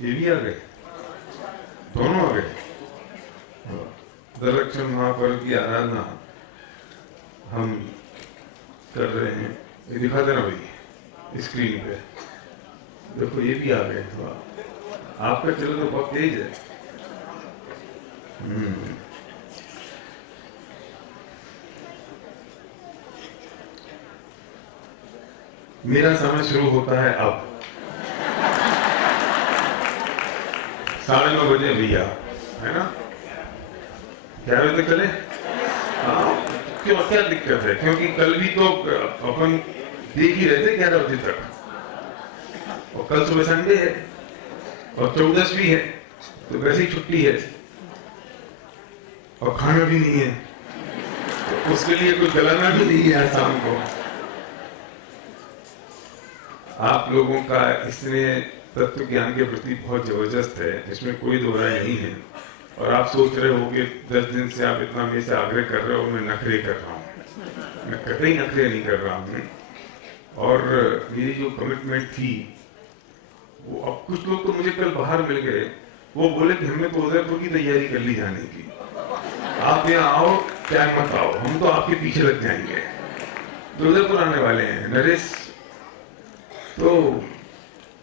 ये भी आ गए, दोनों आ गए। दलक्षण महापर्व की आराधना हम कर रहे हैं। ये दिखा देना भाई स्क्रीन पे, देखो ये भी आ गए। आपका चलो तो बहुत तेज है। मेरा समय शुरू होता है अब 9:30 बजे भैया, है ना? 11 बजे तक चले? हाँ, क्यों, क्या दिक्कत है? क्योंकि कल भी तो अपन देख ही रहे थे 11 बजे तक, और कल सुबह संडे है और 14 भी है, तो वैसे ही छुट्टी है और खाना भी नहीं है, तो उसके लिए कुछ गलाना भी नहीं है शाम को। आप लोगों का इसमें तत्व ज्ञान के प्रति बहुत जबरदस्त है, इसमें कोई दो राय नहीं है। और आप सोच रहे हो कि 10 दिन से आप इतना मेरे से आग्रह कर रहे हो, मैं नखरे कर रहा हूँ। मैं कतई नखरे नहीं कर रहा हूँ। और मेरी जो कमिटमेंट थी वो, अब कुछ लोग तो मुझे कल बाहर मिल गए, वो बोले कि हमने तो उदयपुर की तैयारी कर ली जाने की, आप यहाँ आओ, क्या मत आओ, हम तो आपके पीछे लग जाएंगे। तो उदयपुर आने वाले हैं नरेश। तो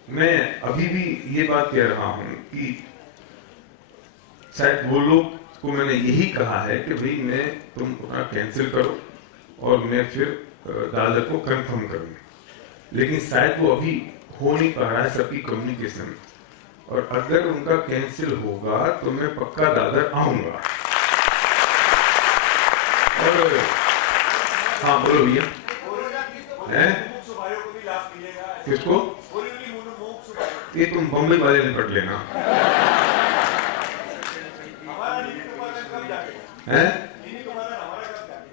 मैं अभी भी ये बात कह रहा हूं कि शायद वो लोग को मैंने यही कहा है कि भाई मैं, तुम अपना कैंसिल करो और मैं फिर दादर को कंफर्म करूं, लेकिन शायद वो अभी हो नहीं पा रहा है सबकी कम्युनिकेशन। और अगर उनका कैंसिल होगा तो मैं पक्का दादर आऊंगा। और हाँ बोलो भैया, है किसको? ये तुम बम्बई वाले निपट लेना है।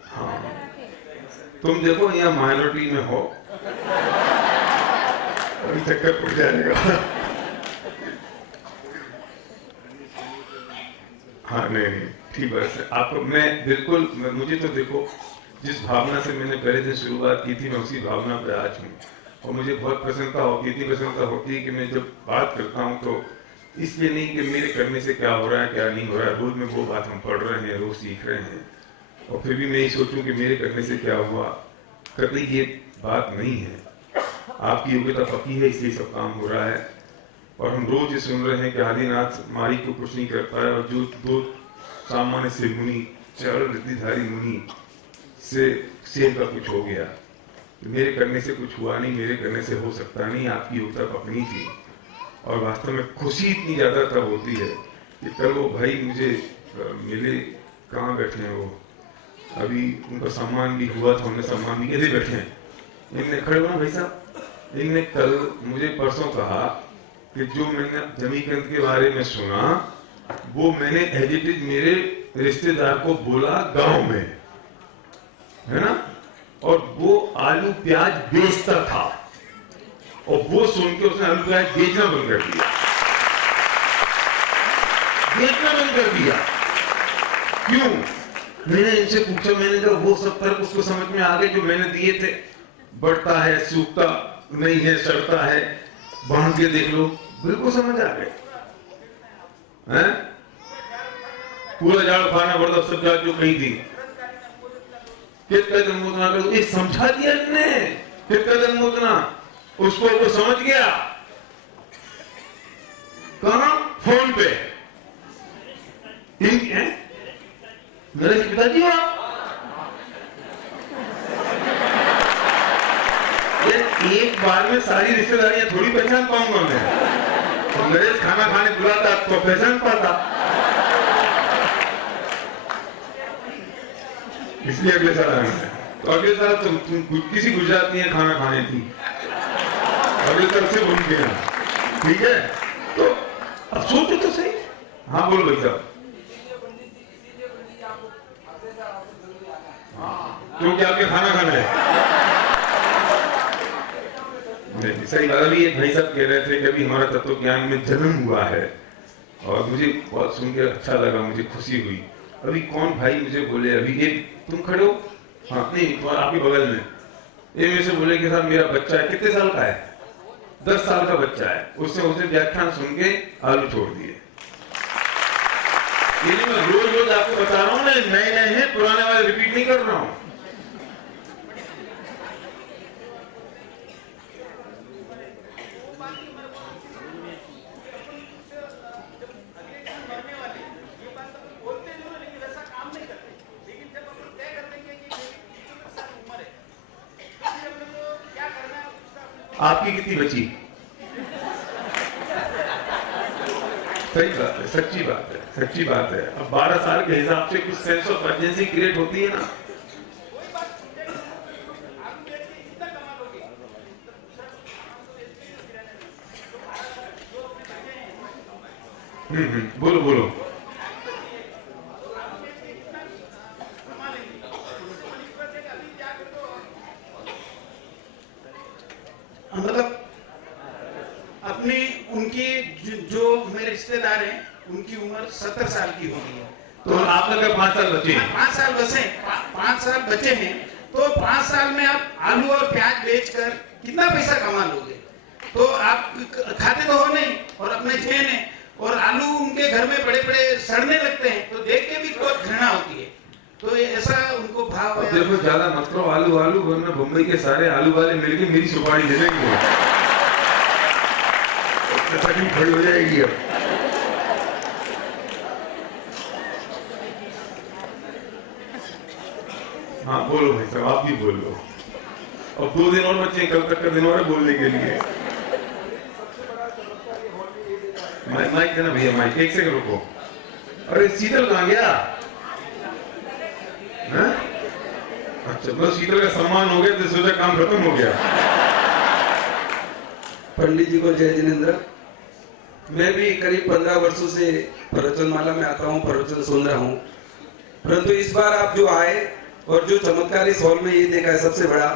हाँ, तुम देखो यहाँ माइनॉरिटी में हो, अभी चक्कर पड़ जाएगा। हाँ नहीं ठीक है आपको, मैं बिल्कुल, मुझे तो देखो जिस भावना से मैंने पहले दिन शुरुआत की थी, मैं उसी भावना पे आज हूँ। और मुझे बहुत प्रसन्नता होती है, इतनी प्रसन्नता होती है कि मैं जब बात करता हूँ तो इसलिए नहीं कि मेरे करने से क्या हो रहा है क्या नहीं हो रहा है, रोज में वो बात हम पढ़ रहे हैं, रोज सीख रहे हैं, और फिर भी मैं ये सोचूं कि मेरे करने से क्या हुआ, कतई ये बात नहीं है। आपकी योग्यता पक्की है, इसलिए सब काम हो रहा है। और हम रोज ये सुन रहे हैं कि आदिनाथ मारी को कुछ नहीं करता है, और जो दो सामान्य से मुनि, चरण रिद्धिधारी मुनि से शेर का कुछ हो गया, मेरे करने से कुछ हुआ नहीं, मेरे करने से हो सकता नहीं, आपकी योग्यता पकड़ी थी। और वास्तव में खुशी इतनी ज्यादा तब होती है कि कल वो भाई मुझे मिले, कहाँ बैठे हैं वो, अभी उनका सम्मान भी हुआ था, उन्हें सम्मान भी, इधर बैठे हैं, इनने खड़े हुआ भाई साहब, इनने कल मुझे परसों कहा कि जो मैंने जमीकंद के बारे में सुना वो मैंने एज इट इज मेरे रिश्तेदार को बोला गांव में, है ना, और वो आलू प्याज बेचता था, और वो सुन के उसने आलू प्याज बेचना बंद कर दिया, बेचना बंद कर दिया। क्यों? मैंने इनसे पूछा, मैंने जब वो सब फर्क उसको समझ में आ गए जो मैंने दिए थे, बढ़ता है, सूखता नहीं है, सड़ता है, बांध के देख लो, बिल्कुल समझ आ गए। हैं? पूरा झाड़ खाना पड़ता सब जात जो कही थी, कितना जन्मोदना कर, ये समझा दिया ने, कितना जन्मोदना, उसको वो समझ गया। कहां? फोन पे। मेरे पिताजी हो एक बार में सारी रिश्तेदारियां थोड़ी पहचान पाऊंगा मैं, तो नरेश खाना खाने बुलाता तो पहचान पाता। इसलिए अगले साल आना है, तो अगले साल तुम किसी गुजराती है खाना खाने थी, अगले साल से बन गया, ठीक है? तो अब सोचो तो सही, हाँ बोलो भाई साहब। क्योंकि आपके खाना खाना है। नहीं सही बात। अभी एक भाई साहब कह रहे थे कि अभी हमारा तत्व ज्ञान में जन्म हुआ है और मुझे बहुत सुन के अच्छा लगा, मुझे खुशी हुई। अभी कौन भाई मुझे बोले, अभी ये तुम खड़े हो, हाँ नहीं तो आपके बगल में ये मेरे से बोले कि साहब मेरा बच्चा है, कितने साल का है, 10 साल का बच्चा है, उसने व्याख्यान सुन के आलू छोड़ दिए। ये नहीं मैं रोज रोज आपको बता रहा हूँ ना, नए नए हैं, पुराने वाले रिपीट नहीं कर रहा हूँ। आपकी कितनी बची? सही बात है, सच्ची बात है, सच्ची बात है। अब 12 साल के हिसाब से कुछ सेंस ऑफ अर्जेंसी क्रिएट होती है ना। बोलो बोलो। मतलब अपनी उनकी जो मेरे रिश्तेदार हैं उनकी उम्र 70 साल की हो गई है। तो आप लोग 5 साल बचे? 5 साल बचे, 5 साल बचे हैं। तो 5 साल में आप आलू और प्याज बेचकर कितना पैसा कमा लोगे? तो आप खाते तो हो नहीं और अपने चेन है, और आलू उनके घर में बड़े बड़े सड़ने लगते हैं तो देख के भी बहुत घृणा होती है। तो ऐसा उनको भाव है। देखो ज्यादा मत करो आलू आलू, वरना मुंबई के सारे आलू वाले मिलके मेरी सुपारी दे देंगे, तकलीफ खड़ी हो जाएगी। अब हाँ बोलो भाई साहब, आप भी बोल लो। अब 2 दिन और बच्चे, कल तक का दिन और है बोलने के लिए। माइक देना भैया, माइक 1 सेकंड रुको। अरे शीतल कहाँ गया? है? अच्छा तो शीतल का सम्मान हो गया तो सोचा काम खत्म हो गया। पंडित जी को जय जिनेन्द्र। मैं भी करीब 15 वर्षों से प्रवचन माला में आता हूँ, प्रवचन सुन रहा हूँ, परंतु इस बार आप जो आए और जो चमत्कार इस हॉल में ये देखा है सबसे बड़ा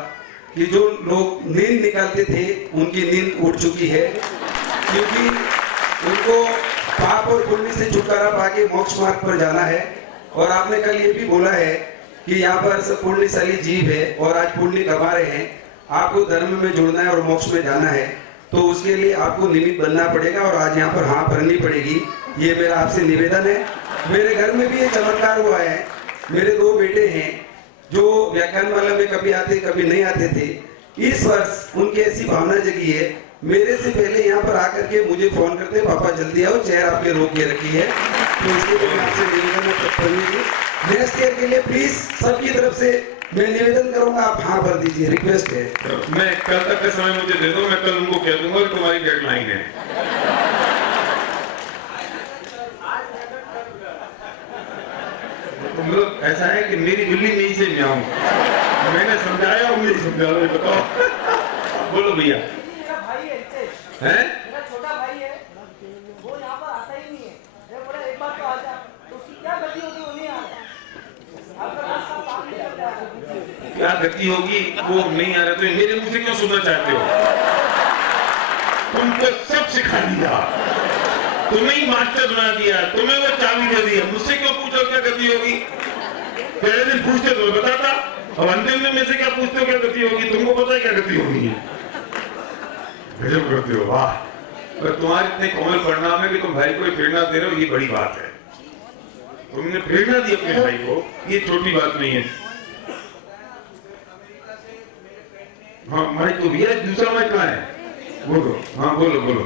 कि जो लोग नींद निकालते थे उनकी नींद उड़ चुकी है, क्योंकि उनको पाप और पुण्य से छुटकारा पाके मोक्ष मार्ग पर जाना है। और आपने कल ये भी बोला है कि यहाँ पर सब पुण्यशाली जीव है और आज पुण्य कमा रहे हैं, आपको धर्म में जुड़ना है और मोक्ष में जाना है, तो उसके लिए आपको निमित्त बनना पड़ेगा और आज यहाँ पर हाँ भरनी पड़ेगी। ये मेरा आपसे निवेदन है। मेरे घर में भी ये चमत्कार हुआ है। मेरे 2 बेटे हैं जो व्याख्यान माला में कभी आते कभी नहीं आते थे। इस वर्ष उनकी ऐसी भावना जगी है, मेरे से पहले यहाँ पर आकर के मुझे फोन करते, पापा जल्दी आओ, चेयर आपके रोक के रखी है। तो इसके लिए आपसे निवेदन है, नेक्स्ट ईयर के लिए प्लीज सबकी तरफ से मैं निवेदन करूंगा, आप हाँ भर दीजिए, रिक्वेस्ट है। मैं कल तक का समय मुझे दे दो, मैं कल उनको कह दूंगा कि तुम्हारी डेडलाइन है। तुम लोग ऐसा है कि मेरी बिल्ली नहीं से मैं आऊँ, मैंने समझाया और नहीं समझा रहा, बताओ। बोलो भैया। है? मेरा छोटा भाई है, वो यहाँ पर आता ही नहीं है। मैं बोला एक बार तो आ जा, तो उसकी क्या गलती होगी वो नहीं आ रहा। आपका रास्ता काम नहीं कर रहा है। क्या गति होगी वो नहीं आ रहा, तो मेरे मुंह से क्यों सुनना चाहते हो? तुमको सब सिखा दिया, तुम्हें ही मास्टर बना दिया, तुम्हें वो चाबी दे दिया, मुझसे क्यों पूछो क्या गति होगी? पहले दिन पूछते तो बताता, अब अंतिम दिन में से क्या पूछते हो क्या गति होगी? तुमको पता है क्या गति होगी है? गजब करते हो, वाह। पर तुम्हारे इतने कोमल परिणाम है कि तुम भाई को प्रेरणा दे रहे हो, ये बड़ी बात है। तुमने प्रेरणा दी अपने भाई को, ये छोटी बात नहीं है। हाँ माइक तो भैया, दूसरा माइक कहाँ है? बोलो, हाँ बोलो बोलो।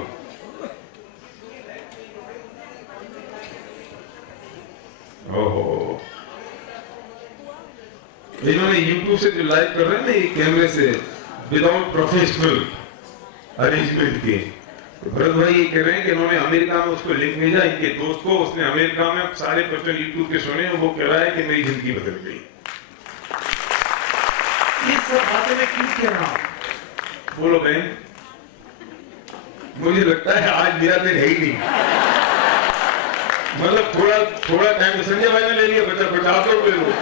ओहो, इन्होंने YouTube से जो लाइव कर रहे हैं ना ये कैमरे से, विदाउट प्रोफेशनल अरेंजमेंट के, तो भरत भाई ये कह रहे हैं कि इन्होंने अमेरिका में उसको लिंक भेजा इनके दोस्त को, उसने अमेरिका में सारे प्रश्न YouTube के सुने, वो कह रहा है कि मेरी जिंदगी बदल गई। ये सब बातें मैं क्यों कह रहा हूं? बोलो बहन, मुझे लगता है आज मेरा दिन है ही नहीं। मतलब थोड़ा टाइम संजय भाई ने ले लिया, बच्चा 50 रुपये ले लो।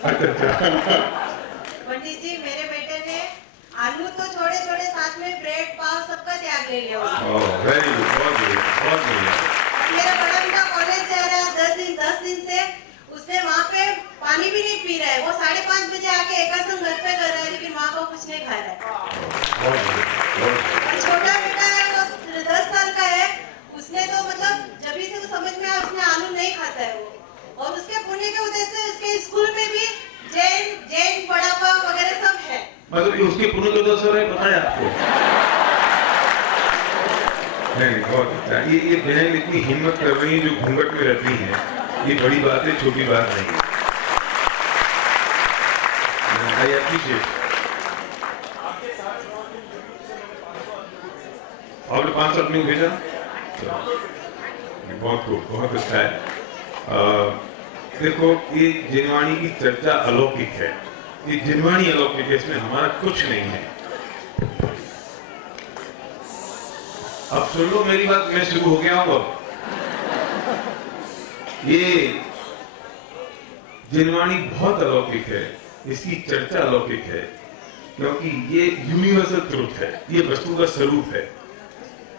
अच्छा पंडित जी, मेरे बेटे ने आलू तो छोड़े छोड़े, साथ में ब्रेड पाव सबका त्याग ले लिया उसने। वेरी गुड, बहुत बढ़िया, बहुत बढ़िया। मेरा बड़ा बेटा कॉलेज जा रहा है, 10 दिन से उसने वहाँ पे पानी भी नहीं पी रहा है। वो 5:30 बजे आके एकासन घर पे कर रहा है, लेकिन माँ बाप कुछ नहीं खा रहा है। और छोटा बेटा है, वो 10 साल का है, उसने तो मतलब जब से वो समझ में आया, उसने आलू नहीं खाता है वो। और उसके पुण्य की वजह से उसके स्कूल में भी जैन वड़ा पाव वगैरह सब है। मतलब ये उसके पुण्य का दोष हो रहा है, पता है आपको? नहीं, बहुत अच्छा। ये बहन इतनी हिम्मत कर रही है, जो घूंघट में रहती है, ये बड़ी बात है, छोटी बात नहीं है। आई एप्रिशिएट। आपने 5 आदमी को भेजा, बहुत खूब, बहुत अच्छा है। देखो, ये जिनवाणी की चर्चा अलौकिक है, ये जिनवाणी अलौकिक है, इसमें हमारा कुछ नहीं है। अब सुन लो मेरी बात, मैं शुरू हो गया हूं अब। ये जिनवाणी बहुत अलौकिक है, इसकी चर्चा अलौकिक है, क्योंकि ये यूनिवर्सल ट्रुथ है, ये वस्तु का स्वरूप है,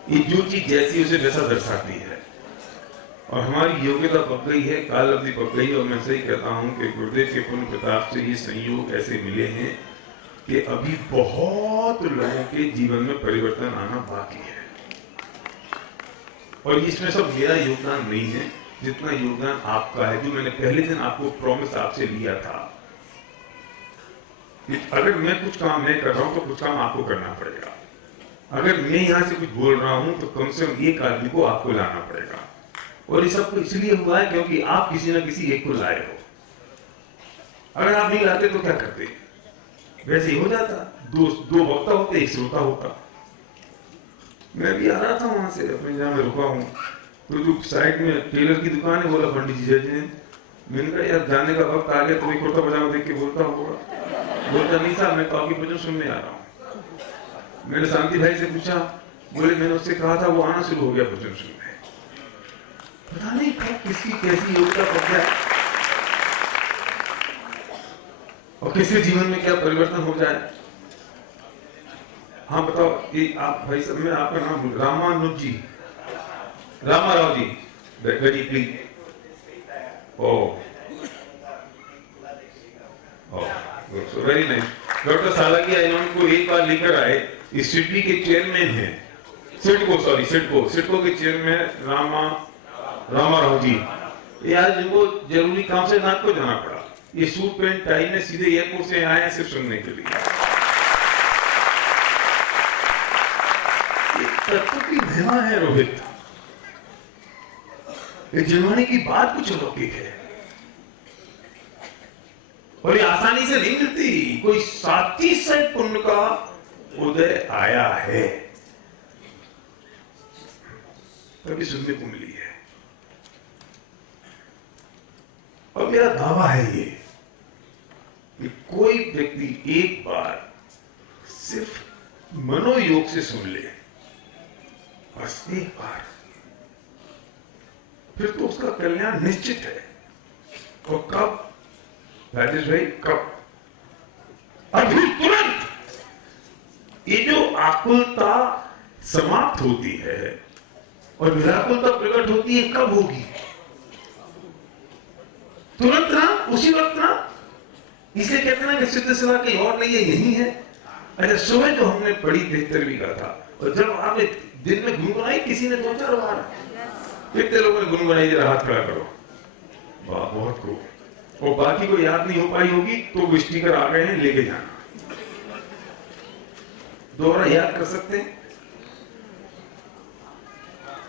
ये जो चीज जैसी उसे वैसा दर्शाती है। और हमारी योग्यता पक गई है, काल अवधि पक गई है। और मैं सही कहता हूं कि गुरुदेव के पुण्य प्रताप से ये संयोग ऐसे मिले हैं कि अभी बहुत लोगों के जीवन में परिवर्तन आना बाकी है। और इसमें सब मेरा योगदान नहीं है, जितना योगदान आपका है, जो मैंने पहले दिन आपको प्रॉमिस आपसे लिया था। अगर मैं कुछ काम नहीं कर रहा हूं तो कुछ काम आपको करना पड़ेगा। अगर मैं यहां से कुछ बोल रहा हूं तो कम से कम एक आदमी को आपको लाना पड़ेगा। और ये सब इसलिए हुआ है क्योंकि आप किसी न किसी एक को लाए हो। अगर आप नहीं लाते तो क्या करते? वैसे ही हो जाता, दो वक्ता होते, एक श्रोता होता। मैं भी आ रहा था वहां से, अपने जहां मैं रुका हूं, तो जो साइड में टेलर की दुकान है, बोला पंडित जी जय। मैंने कहा यार जाने का वक्त आ गया, तो एक कुर्ता पजामा देख के बोलता होगा। बोलता नहीं साहब, मैं तो आपकी भजन सुनने आ रहा हूँ। मैंने शांति भाई से पूछा, बोले मैंने उससे कहा था, वो आना शुरू हो गया भजन सुनने। पता नहीं कब किसकी कैसी योग्यता पड़ गया और किसके जीवन में क्या परिवर्तन हो जाए। हाँ बताओ, ये आप भाई साहब, मैं आपका नाम Ramanuj ji, Ramarao ji, very please. Very nice. Doctor सालाकी इनको एक बार लेकर आए, इस सिडनी के चेयरमैन है, सिडको के चेयरमैन रामाराव जी। ये आज इनको जरूरी काम से नागपुर जाना पड़ा। ये सूट पैंट टाई में सीधे एयरपोर्ट से आए सिर्फ सुनने के लिए। तत्व की महिमा है रोहित। ये जिनवाणी की बात कुछ अलौकिक है और ये आसानी से नहीं मिलती। कोई 37 पुण्य का उदय आया है तभी सुनने को मिली है। और मेरा दावा है ये कि कोई व्यक्ति एक बार सिर्फ मनोयोग से सुन ले, बस एक बार, फिर तो उसका कल्याण निश्चित है। और कब राजेश भाई, कब? अभी तुरंत। ये जो आकुलता समाप्त होती है और व्याकुलता प्रकट होती है, कब होगी? तुरंत ना, उसी वक्त ना। इसलिए कहते हैं कि सिद्ध सेवा कहीं और नहीं है, यही है। अच्छा, सुबह जो हमने पढ़ी 73वीं का था, और जब आपने दिन में गुनगुनाई, किसी ने 2-4 बार, कितने लोगों ने गुनगुनाई? जरा हाथ खड़ा करो। वाह, बहुत खूब। और बाकी को याद नहीं हो पाई होगी तो वो स्टिकर आ गए हैं, लेके जाना। दोबारा याद कर सकते हैं?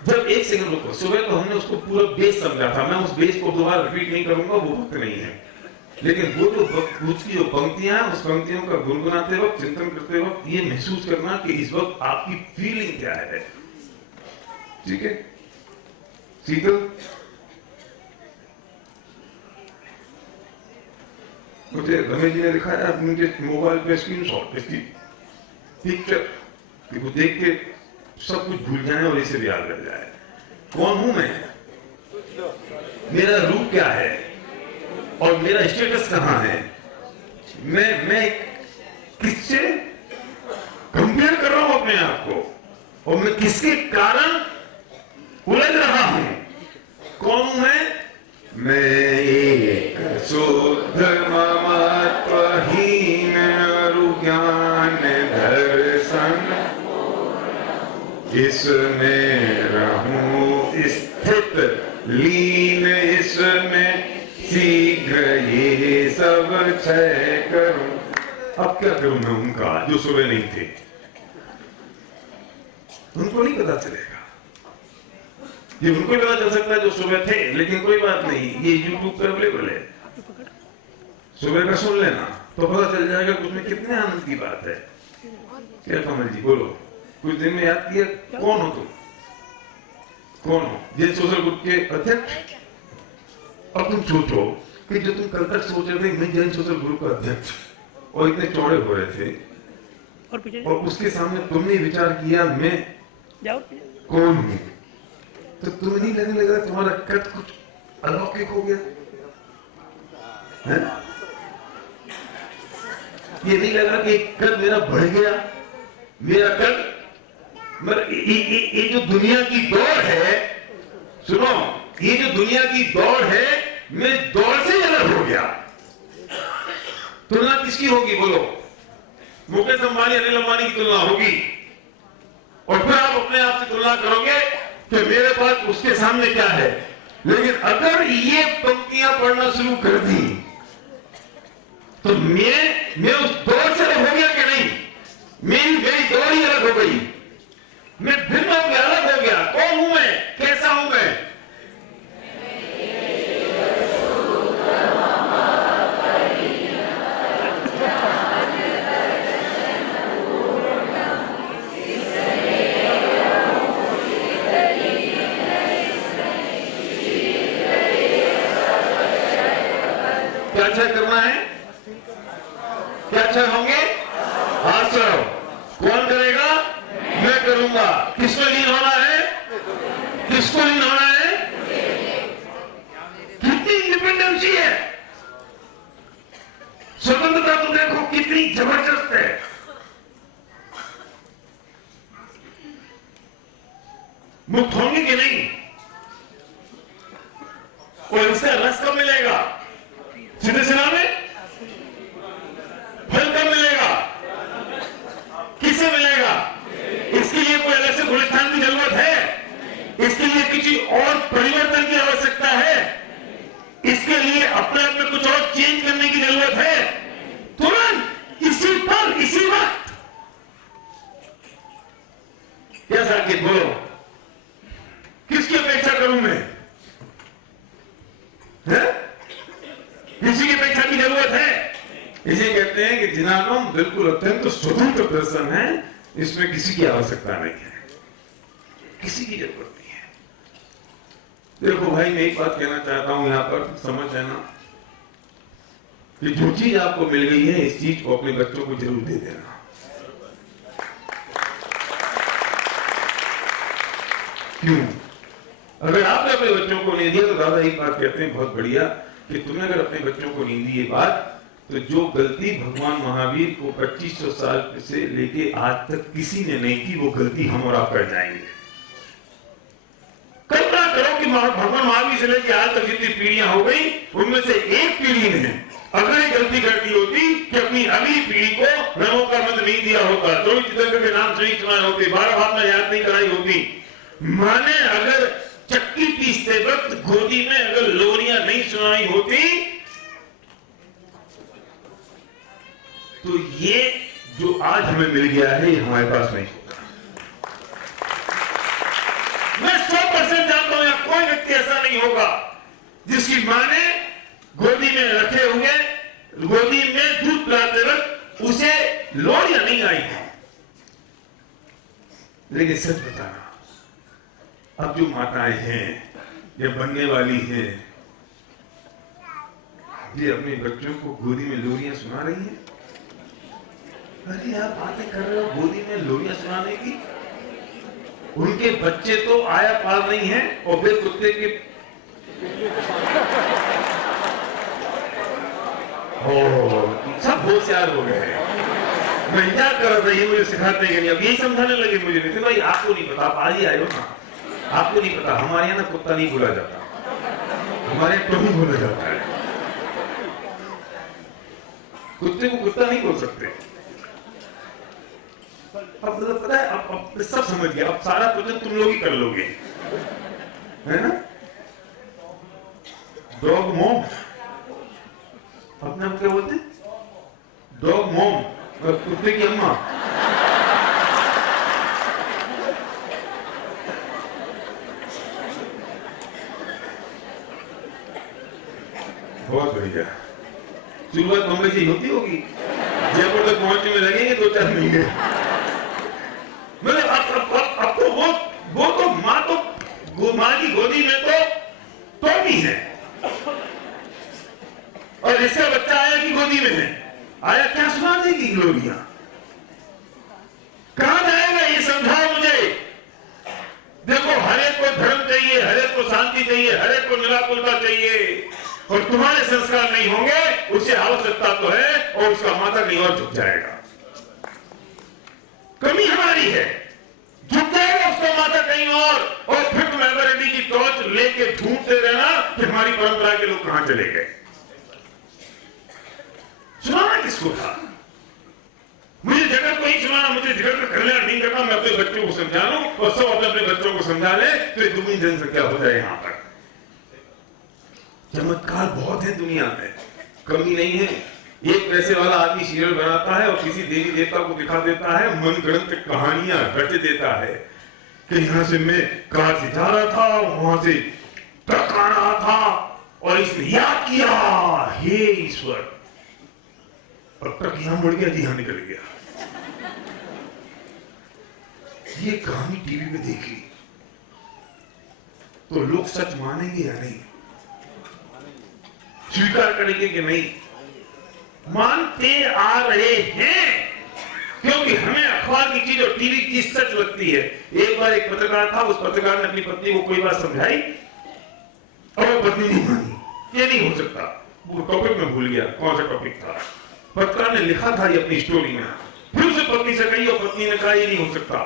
जब एक सेकंड रुको, सुबह तो हमने उसको पूरा बेस समझा था। मैं उस बेस को दोबारा रिपीट नहीं करूंगा, वो वक्त नहीं है। लेकिन वो जो उसकी जो पंक्तियां हैं, उस पंक्तियों का गुनगुनाते वक्त, चिंतन करते वक्त ये महसूस करना कि इस वक्त आपकी फीलिंग क्या है। ठीक है शीतल? मुझे रमेश जी ने दिखाया अपने मोबाइल पे स्क्रीनशॉट, इसकी पिक्चर, कि वो देख के सब कुछ भूल जाए और इसे भी याद रह जाए। कौन हूं मैं, मेरा रूप क्या है और मेरा स्टेटस कहां है, मैं किससे कंपेयर कर रहा हूं अपने आप को और मैं किसके कारण उलझ रहा हूं। कौन हूं मैं एक शुद्ध ममत्वहीन ज्ञान दर्शन, इसमें रहूं स्थित लीन, इसमें शीघ्र ये सब क्षय करूं। अब क्या करूं मैं उनका जो सुबह नहीं थे, उनको नहीं पता चलेगा। ये उनको पता चल सकता है जो सुबह थे, लेकिन कोई बात नहीं, ये YouTube पर अवेलेबल है, सुबह का सुन लेना तो पता चल जाएगा कि उसमें कितने आनंद की बात है। क्या कमल जी बोलो, कुछ दिन में याद किया कौन हो तुम, कौन हो? जैन सोशल ग्रुप के अध्यक्ष। अब तुम सोचो कि जो तुम कल तक सोच रहे थे मैं जैन सोशल ग्रुप का अध्यक्ष और इतने चौड़े हो रहे थे और उसके सामने तुमने विचार किया मैं कौन हूं, तो तुम्हें नहीं लगने लगा तुम्हारा कद कुछ अलौकिक हो गया है? ये नहीं लगा कि कद मेरा बढ़ गया, मेरा कद ये जो दुनिया की दौड़ है, सुनो, ये जो दुनिया की दौड़ है मैं दौड़ से अलग हो गया। तुलना किसकी होगी बोलो? मुकेश अंबानी अनिल अंबानी की तुलना होगी और फिर आप अपने आप से तुलना करोगे कि मेरे पास उसके सामने क्या है। लेकिन अगर ये पंक्तियां पढ़ना शुरू कर दी तो मैं उस दौड़ से अलग हो गया कि नहीं? मेरी दौड़ ही अलग हो गई, मैं भिन्न हो गया, अलग हो गया। कौन हूं मैं, कैसा हूं मैं? क्या अच्छा करना है, क्या अच्छा होंगे? हाथ चढ़ाओ। कौन करेगा? मैं करूंगा। किसको लीन होना है, किसको लीन होना है? कितनी इंडिपेंडेंसी है, स्वतंत्रता तो देखो कितनी जबरदस्त है। मुक्त होंगे कि नहीं? और इसका रस कब मिलेगा? सीधे सिला में? फल कब मिलेगा? किससे मिलेगा? इसके लिए कोई अलग से गुलिस्तान की जरूरत है? इसके लिए किसी और परिवर्तन की आवश्यकता है? इसके लिए अपने आप में कुछ और चेंज करने की जरूरत है? तुरंत इसी पल इसी वक्त क्या साकिब बोलो, किसकी अपेक्षा करूं मैं? है? किसी की अपेक्षा की जरूरत है? इसे कहते हैं कि जिनागम बिल्कुल अत्यंत स्वतंत्र दर्शन है, इसमें किसी की आवश्यकता नहीं है, किसी की जरूरत नहीं है। देखो भाई, मैं एक बात कहना चाहता हूं यहां पर, समझ है ना, कि जो चीज आपको मिल गई है इस चीज को अपने बच्चों को जरूर दे देना। क्यों? अगर आपने अपने बच्चों को नहीं दिया तो दादा एक बात कहते हैं बहुत बढ़िया, कि तुमने अगर अपने बच्चों को नहीं दी ये बात, तो जो गलती भगवान महावीर को 2500 साल से लेके आज तक किसी ने नहीं की, वो गलती हम और आप कर जाएंगे। कल्पना करो कि भगवान महावीर से लेके आज तक जितनी पीढ़ियां हो गई, उनमें से एक पीढ़ी ने अगर ये गलती कर दी होती कि अपनी अगली पीढ़ी को नमो का मंत्र नहीं दिया होता, चौबीस चित्रकर के नाम नहीं सुनाए होते, 12 भावना याद नहीं कराई होती, माने अगर चक्की पीसते वक्त गोदी में अगर लोरियां नहीं सुनाई होती, तो ये जो आज हमें मिल गया है ये हमारे पास नहीं होगा। मैं 100% जानता हूं, यहाँ कोई व्यक्ति ऐसा नहीं होगा जिसकी मां ने गोदी में रखे हुए, गोदी में दूध पिलाते वक्त उसे लोरियां नहीं आई है। लेकिन सच बताना, अब जो माताएं हैं या बनने वाली हैं, ये अपने बच्चों को गोदी में लोरियां सुना रही हैं। अरे आप बातें कर रहे हो गोदी में लोरियां सुनाने की? उनके बच्चे तो आया पाल नहीं है और फिर कुत्ते के सब होशियार हो गए हैं। मैं इंतजार कर रहा था ये मुझे सिखाते हैं कि नहीं, अब यही समझाने लगे मुझे। नितिन भाई आपको नहीं पता, आप आज ही आए हो ना, आपको नहीं पता। हमारे यहाँ ना कुत्ता नहीं बोला जाता, हमारे यहाँ टोनी बोला जाता है। कुत्ते को कुत्ता नहीं बोल सकते। अब मतलब पता है, अब सब समझ गया। अब सारा प्रोजेक्ट तुम लोग ही कर लोगे, है ना। डॉग मॉम, अपने आप क्या बोलते? डॉग मॉम, कुत्ते की अम्मा। बहुत बढ़िया। शुरुआत मुंबई से होती होगी, जयपुर तक पहुंचने में लगेंगे 2-4 महीने। मतलब अब तो वो तो माँ की गोदी में तो भी है, और इसका बच्चा आया की गोदी में है। आया क्या सुना देगी ग्लोरिया? कहां जाएगा ये समझाओ मुझे। देखो, हर एक को धर्म चाहिए, हर एक को शांति चाहिए, हर एक को निराकुलता चाहिए, और तुम्हारे संस्कार नहीं होंगे, उसे आवश्यकता तो है, और उसका माथा कहीं और झुक जाएगा। कमी हमारी है, झुक जाएगा उसका माथा कहीं और फिर तुम एवरेडी की टॉर्च लेके ढूंढते रहना कि हमारी परंपरा के लोग कहां चले गए। सुनाना किसको था? मुझे जगत को ही सुनाना, मुझे जगत का कल्याण नहीं करना। मैं अपने बच्चों को समझा लूं और सब अपने बच्चों को समझा ले तो दुगनी जनसंख्या हो जाए। यहां पर चमत्कार बहुत है दुनिया में, कमी नहीं है। एक पैसे वाला आदमी सीरियल बनाता है और किसी देवी देवता को दिखा देता है, मनगढ़ंत कहानियां रच देता है कि यहां से मैं कार से जा रहा था, वहां से ट्रक आ रहा था और इसने याद किया, हे ईश्वर, और ट्रक यहां मुड़ गया, जी यहां निकल गया। ये कहानी टीवी पे देखी तो लोग सच मानेंगे या नहीं? स्वीकार करेंगे कि नहीं? मानते आ रहे हैं, क्योंकि हमें अखबार की चीज और टीवी की चीज सच लगती है। एक बार एक पत्रकार था, उस पत्रकार ने अपनी पत्नी को कोई बात समझाई और वो पत्नी नहीं मानी। ये नहीं हो सकता। वो टॉपिक में भूल गया, कौन सा टॉपिक था। पत्रकार ने लिखा था ये अपनी स्टोरी में, फिर उसे पत्नी से कही और पत्नी ने कहा ये नहीं हो सकता।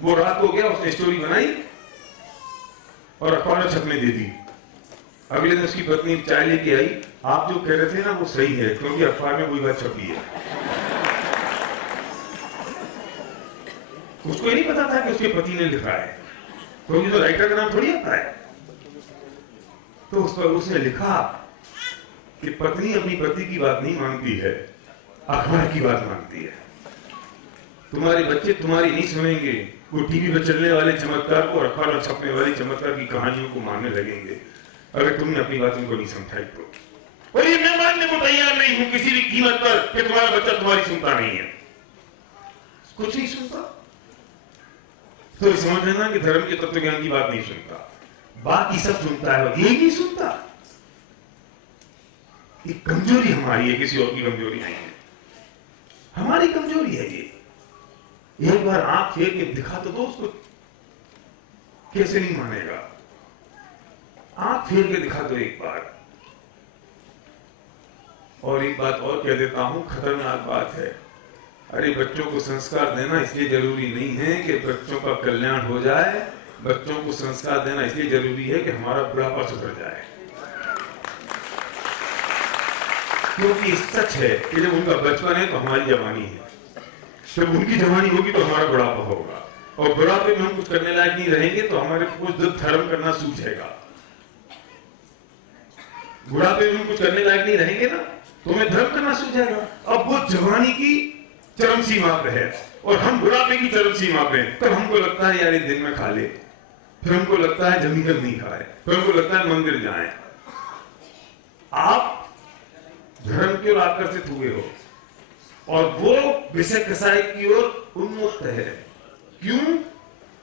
वो रात हो गया, उसने स्टोरी बनाई और अखबार में छपने दे दी। अगले दिन उसकी पत्नी चाय लेके आई, आप जो कह रहे थे ना वो सही है, क्योंकि अखबार में कोई बात छपी है। उसको ये नहीं पता था कि उसके पति ने लिखा है, क्योंकि तो राइटर का नाम थोड़ी आता है। तो उस पर उसने लिखा कि पत्नी अपनी पति की बात नहीं मानती है, अखबार की बात मानती है। तुम्हारे बच्चे तुम्हारी नहीं सुनेंगे, वो टीवी पर चलने वाले चमत्कार को और अखबार में छपने वाली चमत्कार की कहानियों को मानने लगेंगे, अगर तुमने अपनी बात उनको नहीं समझाई तो। और ये मैं मानने को तैयार नहीं हूं किसी भी कीमत पर कि तुम्हारा बच्चा तुम्हारी सुनता नहीं है, कुछ नहीं सुनता। तो समझ लेना कि धर्म के तत्व ज्ञान की बात नहीं सुनता, बाकी सब सुनता है, ये नहीं सुनता। ये कमजोरी हमारी है, किसी और की कमजोरी नहीं है, हमारी कमजोरी है ये। एक बार आंख फेर के दिखा तो दो उसको, कैसे नहीं मानेगा? आंख फेर के दिखा दो एक बार। और एक बात और कह देता हूं, खतरनाक बात है। अरे बच्चों को संस्कार देना इसलिए जरूरी नहीं है कि बच्चों का कल्याण हो जाए, बच्चों को संस्कार देना इसलिए जरूरी है कि हमारा बुढ़ापा सुधर जाए। क्योंकि सच है कि जब उनका बचपन है तो हमारी जवानी है, जब उनकी जवानी होगी तो हमारा बुढ़ापा होगा, और बुढ़ापे में हम कुछ करने लायक नहीं रहेंगे तो हमारे कुछ धर्म करना सूझेगा। बुढ़ापे में हम कुछ करने लायक नहीं रहेंगे ना तो हमें धर्म करना सूझेगा। अब वो जवानी की चरम सीमा पे है और हम बुढ़ापे की चरम सीमा पे हैं, तब हमको लगता है यार एक दिन में खा ले, फिर हमको लगता है जमीन नहीं खाए, फिर हमको लगता है मंदिर जाएं। आप धर्म की ओर आकर्षित हुए हो और वो विषय कसाई की ओर उन्मुक्त है। क्यों?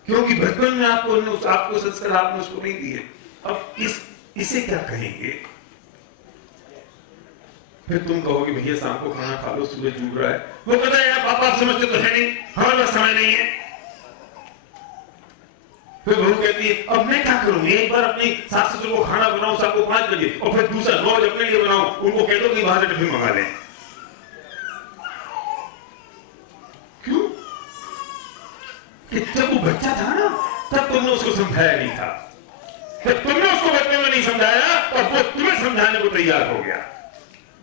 क्योंकि बचपन में आपको संस्कार आपने उसको नहीं दिए। अब इसे क्या कहेंगे? फिर तुम कहोगे भैया शाम को खाना खा लो, सूरज डूब रहा है। वो कहता है यार पापा आप समझते तो है नहीं, हमारे पास समय नहीं है। फिर बहू कहती है अब मैं क्या करूंगी, एक बार अपनी सास ससुर को खाना बनाऊं शाम को 5 बजे और फिर दूसरा 9 बजे अपने लिए बनाऊं, उनको कह दो कि वहां से टिफिन मंगा लें। क्यों? कि जब वो बच्चा था ना तब तुमने उसको समझाया नहीं था, जब तुमने उसको बच्चे में नहीं समझाया तब वो तुम्हें समझाने को तैयार हो गया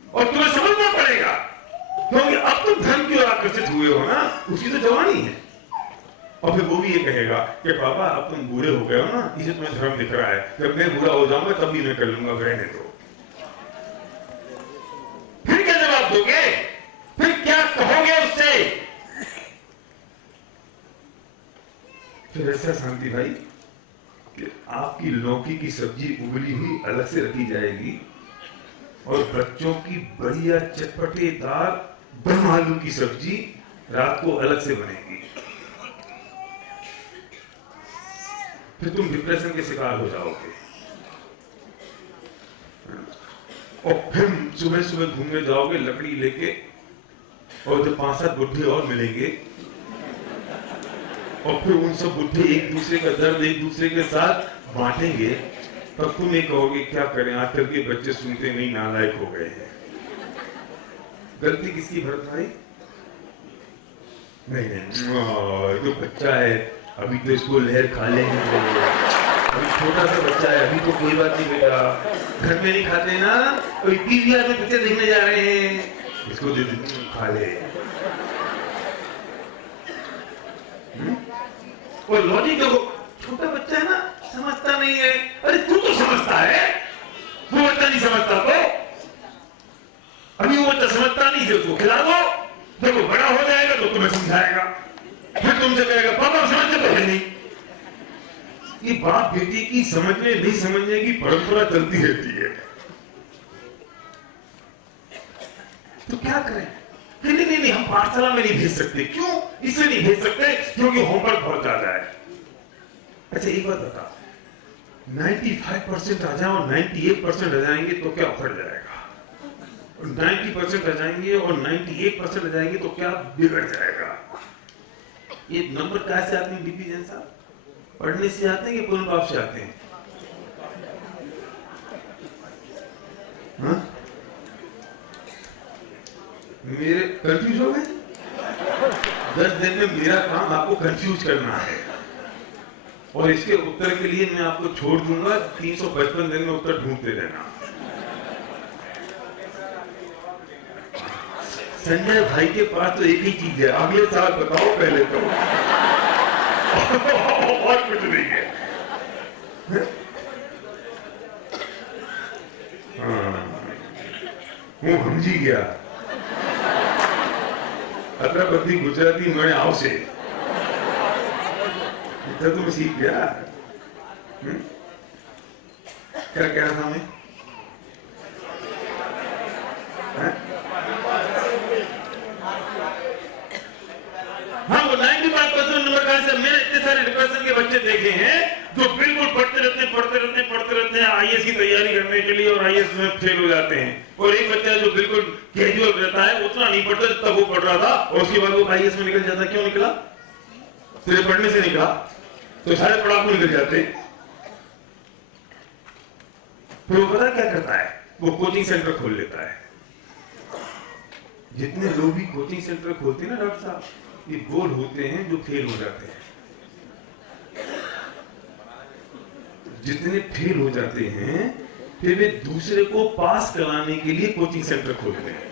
और तुम्हें समझना पड़ेगा, क्योंकि अब तुम धर्म की ओर आकर्षित हुए हो ना, उसकी तो जवानी है। और फिर वो भी ये कहेगा कि पापा अब तुम बूढ़े हो गए हो ना, इसे तुम्हें धर्म दिख रहा है, जब मैं बूढ़ा हो जाऊंगा तब भी मैं कर लूंगा, रहने दो। फिर क्या जवाब दोगे, फिर क्या कहोगे उससे? फिर ऐसा शांति भाई कि आपकी लौकी की सब्जी उबली हुई अलग से रखी जाएगी और बच्चों की बढ़िया चटपटेदार दम आलू की सब्जी रात को अलग से बनेगी। फिर तुम डिप्रेशन के शिकार हो जाओगे और फिर सुबह सुबह घूमने जाओगे लकड़ी लेके, और जब 5-7 बुढ़े और मिलेंगे और फिर उन सब बुढ़े एक दूसरे का दर्द एक दूसरे के साथ बांटेंगे, तब तुम ये कहोगे क्या करें, आजकल के बच्चे सुनते नहीं, नालायक हो गए हैं। गलती किसकी भरत भाई? नहीं, तो बच्चा है अभी तो इसको लहर खा लेंगे, अभी छोटा सा बच्चा है, अभी तो कोई बात नहीं बेटा, घर में नहीं खाते ना, अभी पीवीआर में पिक्चर देखने जा रहे हैं, इसको दे दे खा ले। और लॉजिक देखो, छोटा बच्चा है ना, समझता नहीं है, अरे तू तो समझता है, वो बच्चा नहीं समझता तो अभी वो बच्चा समझता नहीं है, उसको खिला दो, जब वो बड़ा हो जाएगा तो तुम्हें समझाएगा, फिर तुमसे कहेगा पापा समझते तो है नहीं। ये बाप बेटी की समझने नहीं समझने की परंपरा चलती रहती है। तो क्या करें? नहीं, हम पाठशाला में नहीं भेज सकते। क्यों इसलिए नहीं भेज सकते? क्योंकि होमवर्क बहुत ज्यादा है। अच्छा एक बात बता, 95% आ जाए और 98% आ जाएंगे तो क्या उखड़ जाएगा, और 90% आ जाएंगे और 98% आ जाएंगे तो क्या बिगड़ जाएगा? ये नंबर कैसे आते हैं बीपी जैन साहब? पढ़ने से आते हैं कि पूर्ण पाप से आते हैं? हाँ? मेरे कंफ्यूज हो गए? 10 दिन में मेरा काम आपको कंफ्यूज करना है, और इसके उत्तर के लिए मैं आपको छोड़ दूंगा, 355 दिन में उत्तर ढूंढते रहना। संजय भाई के पास तो एक ही चीज है, अगले साल बताओ पहले तो और कुछ नहीं है। હું સમજી ગયા, अतरा बद्दी गुजराती मैं आवशे, इतना तो मैं सीख गया। क्या कह रहा था मैं? हाँ, वो 95% नंबर कहां से? मैंने इतने सारे डिप्रेशन के बच्चे देखे हैं जो बिल्कुल पढ़ते रहते हैं आईएएस की तैयारी करने के लिए, और आईएएस में फेल हो जाते हैं। और एक बच्चा जो बिल्कुल कैजुअल रहता है, उतना नहीं पढ़ता जितना वो पढ़ रहा था, और उसके बाद वो आईएएस में निकल जाता। क्यों निकला? तेरे पढ़ने से निकला, तो सारे पढ़ाकू निकल जाते। फिर वो पता क्या करता है? वो कोचिंग सेंटर खोल लेता है। जितने लोग भी कोचिंग सेंटर खोलते हैं ना डॉक्टर साहब, ये वो होते हैं जो फेल हो जाते हैं। जितने फेल हो जाते हैं फिर वे दूसरे को पास कराने के लिए कोचिंग सेंटर खोलते हैं।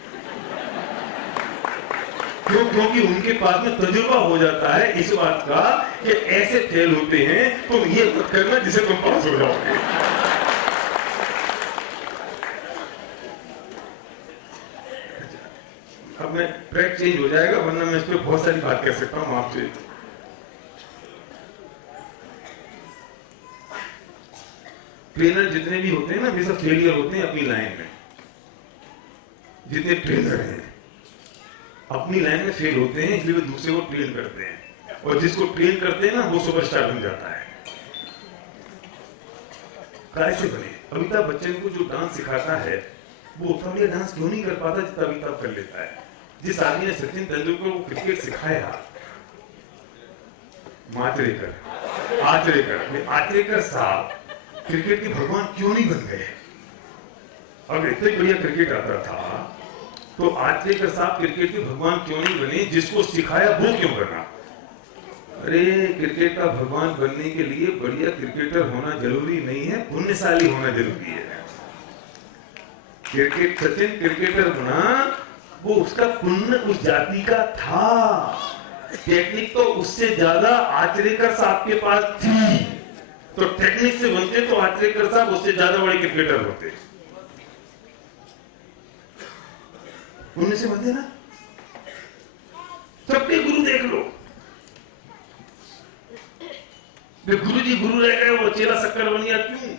क्यों? क्योंकि उनके पास में तजुर्बा हो जाता है इस बात का कि ऐसे फेल होते हैं, तुम ये मत करना जिसे तुम पास हो जाओगे। अब मैं ट्रैक चेंज हो जाएगा, वरना मैं इस पर बहुत सारी बात कर सकता हूं आपसे। ट्रेनर जितने भी होते हैं ना, वे सब फेलियर होते हैं अपनी लाइन में। जितने ट्रेनर हैं अपनी लाइन में फेल होते हैं, इसलिए वे दूसरे को ट्रेन करते हैं, और जिसको ट्रेन करते हैं ना वो सुपरस्टार बन जाता है। कैसे बने? अमिताभ बच्चन को जो डांस सिखाता है वो उतना बढ़िया डांस क्यों नहीं कर पाता जितना अमिताभ कर लेता है? जिस आदमी ने सचिन तेंदुलकर को क्रिकेट सिखाया, माचरेकर, आचरेकर साहब क्रिकेट के भगवान क्यों नहीं बन गए? अगर इतने बढ़िया क्रिकेट आता था तो आचरेकर साहब क्रिकेट के भगवान क्यों नहीं बने? जिसको सिखाया वो क्यों बना? अरे क्रिकेट का भगवान बनने के लिए बढ़िया क्रिकेटर होना जरूरी नहीं है, पुण्यशाली होना जरूरी है। सचिन क्रिकेटर बना, वो उसका पुण्य उस जाति का था। टेक्निक तो उससे ज्यादा आचरेकर साहब के पास थी, तो टेक्निक से बनते तो आचरेकर साहब उससे ज्यादा बड़े क्रिकेटर होते। पुण्य से बनते ना। सबके गुरु देख लो, गुरु जी गुरु रह गए, वो चेला शक्कर बन गया। क्यों?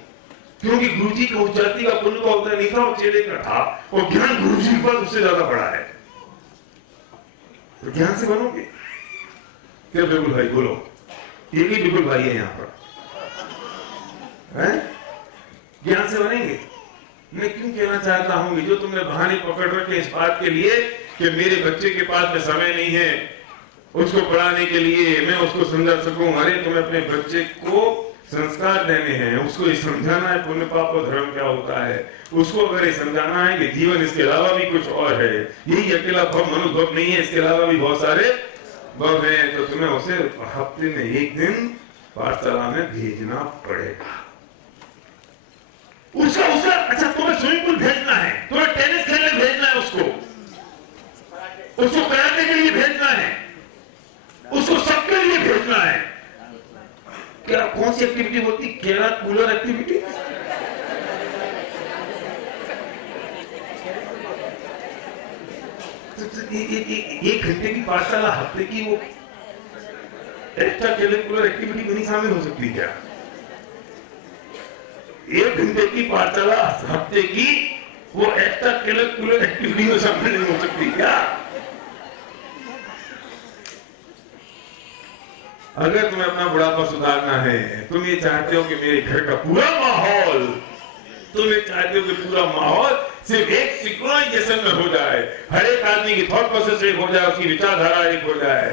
क्योंकि गुरु जी का उस जाति का पुण्य का उतना नहीं था, वो चेले का था, और ज्ञान गुरु जी के पास उससे ज्यादा बड़ा है। तो ज्ञान से बनोगे क्या? बिल्कुल भाई बोलो, ये भी बिल्कुल भाई है यहाँ पर, है? ज्ञान से बनेंगे। मैं क्यों कहना चाहता हूं, जो तुमने बहाने पकड़ रखे इस बात के लिए कि मेरे बच्चे के पास में समय नहीं है उसको पढ़ाने के लिए, मैं उसको समझा सकूं। अरे तुम्हें अपने बच्चे को संस्कार देने हैं, उसको ये समझाना है पुण्य पाप और धर्म क्या होता है, उसको अगर ये समझाना है कि जीवन इसके अलावा भी कुछ और है, यही अकेला भव मनुभव नहीं है, इसके अलावा भी बहुत सारे भव हैं, तो तुम्हें उसे हफ्ते में एक दिन पाठशाला में भेजना पड़ेगा। उसका अच्छा तुम्हें स्विमिंग पूल भेजना है, तुम्हें टेनिस खेलने भेजना है, उसको कराटे के लिए भेजना है, उसको सबके लिए भेजना है। क्या कौन सी एक्टिविटी होती? केरा कूलर एक्टिविटी। एक घंटे की पाठशाला हफ्ते की, वो एक्स्ट्रा करिकुलर एक्टिविटी में नहीं शामिल हो सकती क्या? एक घंटे की पाठशाला हफ्ते की, वो एक्स्ट्रा करिकुलर एक्टिविटी में शामिल नहीं हो सकती क्या? अगर तुम्हें अपना बुढ़ापा सुधारना है, तुम ये चाहते हो कि मेरे घर का पूरा माहौल, तुम ये चाहते हो कि पूरा माहौल सिर्फ एक सिंक्रोनाइजेशन में हो जाए, हर एक आदमी की थॉट प्रोसेस एक हो जाए, उसकी विचारधारा एक हो जाए,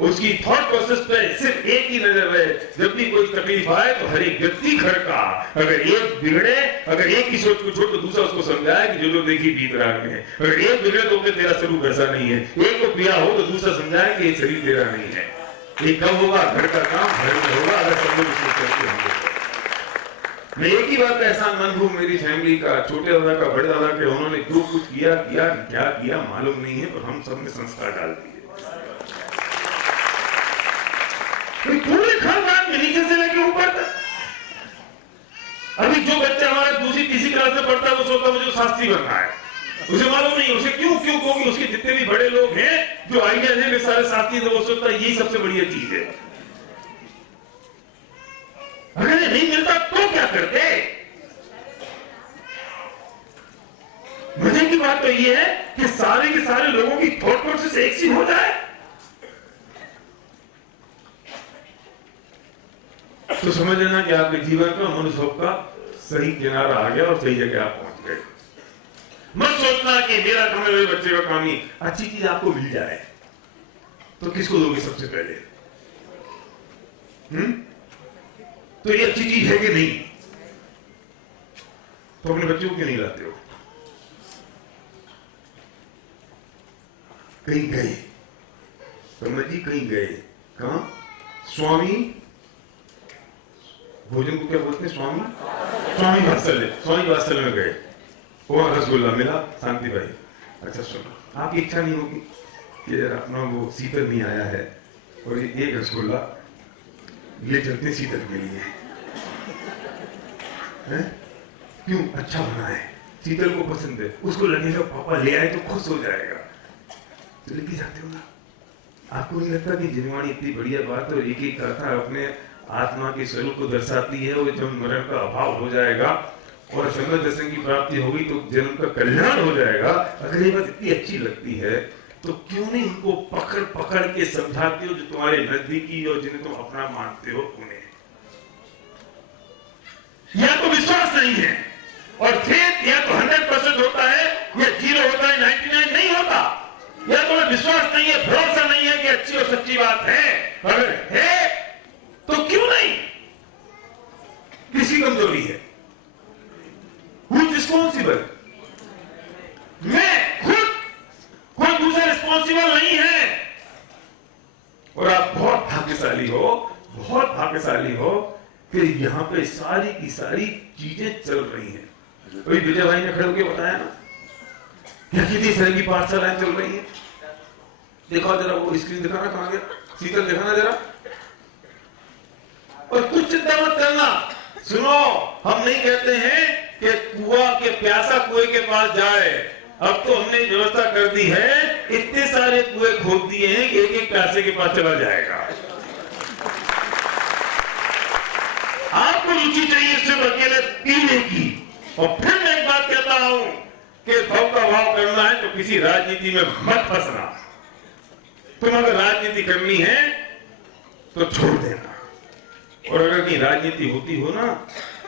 उसकी थॉट प्रोसेस पे सिर्फ एक ही नजर रहे, जब भी कोई तकलीफ आए तो हर एक व्यक्ति घर का, अगर एक बिगड़े, अगर एक की सोच को छोड़ तो दूसरा उसको समझाए कि जो लोग देखी बीत राग में है, अगर एक बिगड़े तो तेरा स्वरूप ऐसा नहीं है, एक को प्रिया हो तो दूसरा समझाए कि ये शरीर तेरा नहीं है। ये कब होगा? घर का काम घर में होगा, अगर सब लोग इसको करते होंगे। मैं एक ही बात का एहसान मंद हूं मेरी फैमिली का, छोटे दादा का, बड़े दादा के, उन्होंने जो कुछ किया क्या किया मालूम नहीं है, पर हम सब ने संस्कार डाल दिए। पूरे खानदान में नीचे से लेके ऊपर तक। अभी जो बच्चा हमारा दूसरी तीसरी क्लास में पढ़ता है वो सोचता मुझे शास्त्री बनना है, उसे मालूम नहीं उसे क्यों क्योंकि उसके जितने भी बड़े लोग हैं जो आइडिया है वे सारे शास्त्री, तो वो सोचता है यही सबसे बढ़िया चीज है। अगर ये नहीं मिलता तो क्या करते? मजे की बात तो ये है कि सारे के सारे लोगों की थॉट प्रोसेस एक सी हो जाए, तो समझ लेना कि आपके जीवन का मनुष्य का सही किनारा आ गया और सही जगह आप पहुंच गए। मत सोचना कि मेरा काम है, मेरे बच्चे का काम ही। अच्छी चीज आपको मिल जाए तो किसको दोगे सबसे पहले? तो ये अच्छी चीज है कि नहीं? तो अपने बच्चों को क्यों नहीं लाते हो? कहीं गए जी, कहीं गए, कहां? स्वामी भोजन को क्या बोलते हैं? स्वामी वात्सल्य में गए, वहां रसगुल्ला मिला, शांति भाई अच्छा सुनो, आपकी इच्छा नहीं होगी कि अपना वो शीतल नहीं आया है और एक रसगुल्ला ले चलते शीतल के लिए, हैं? क्यों? अच्छा बना है, शीतल को पसंद है, उसको लगेगा पापा ले आए तो खुश हो जाएगा, तो लेके जाते हो ना। आपको नहीं लगता कि जिनवाणी इतनी बढ़िया बात और एक एक कथा अपने आत्मा के स्वरूप को दर्शाती है? वो जब मरण का अभाव हो जाएगा और संगत दर्शन की प्राप्ति होगी तो जन्म का कल्याण हो जाएगा। अगर ये बात इतनी अच्छी लगती है तो क्यों नहीं उनको पकड़ पकड़ के समझाते हो जो तुम्हारे नजदीकी और जिन्हें तुम अपना मानते हो उन्हें? या तो विश्वास नहीं है और फेथ या तो 100% होता है या 0 होता है, 99 नहीं होता। या तो विश्वास नहीं है, भरोसा नहीं है कि अच्छी और सच्ची बात है, अगर है तो क्यों किसकी कमजोरी है? Who is responsible? मैं खुद, कोई दूसरा रिस्पॉन्सिबल नहीं है। और आप बहुत भाग्यशाली हो, बहुत भाग्यशाली हो कि यहाँ पे सारी की सारी चीजें चल रही हैं। वही विजय भाई ने खड़े होकर बताया ना, क्या कितनी तरह की पाठशालाएं चल रही हैं। देखो जरा वो स्क्रीन दिखाना, कहां गया शीतल, दिखाना जरा। और कुछ चिंता मत करना, सुनो, हम नहीं कहते हैं कि कुआं के प्यासा कुएं के पास जाए। अब तो हमने व्यवस्था कर दी है, इतने सारे कुएं खोद दिए हैं कि एक एक प्यासे के पास चला जाएगा। आपको रुचि चाहिए सिर्फ अकेले पीने की। और फिर मैं एक बात कहता हूं कि भाव का भाव करना है तो किसी राजनीति में मत फंसना। तुम अगर राजनीति करनी है तो छोड़ देना। और अगर कहीं राजनीति होती हो ना,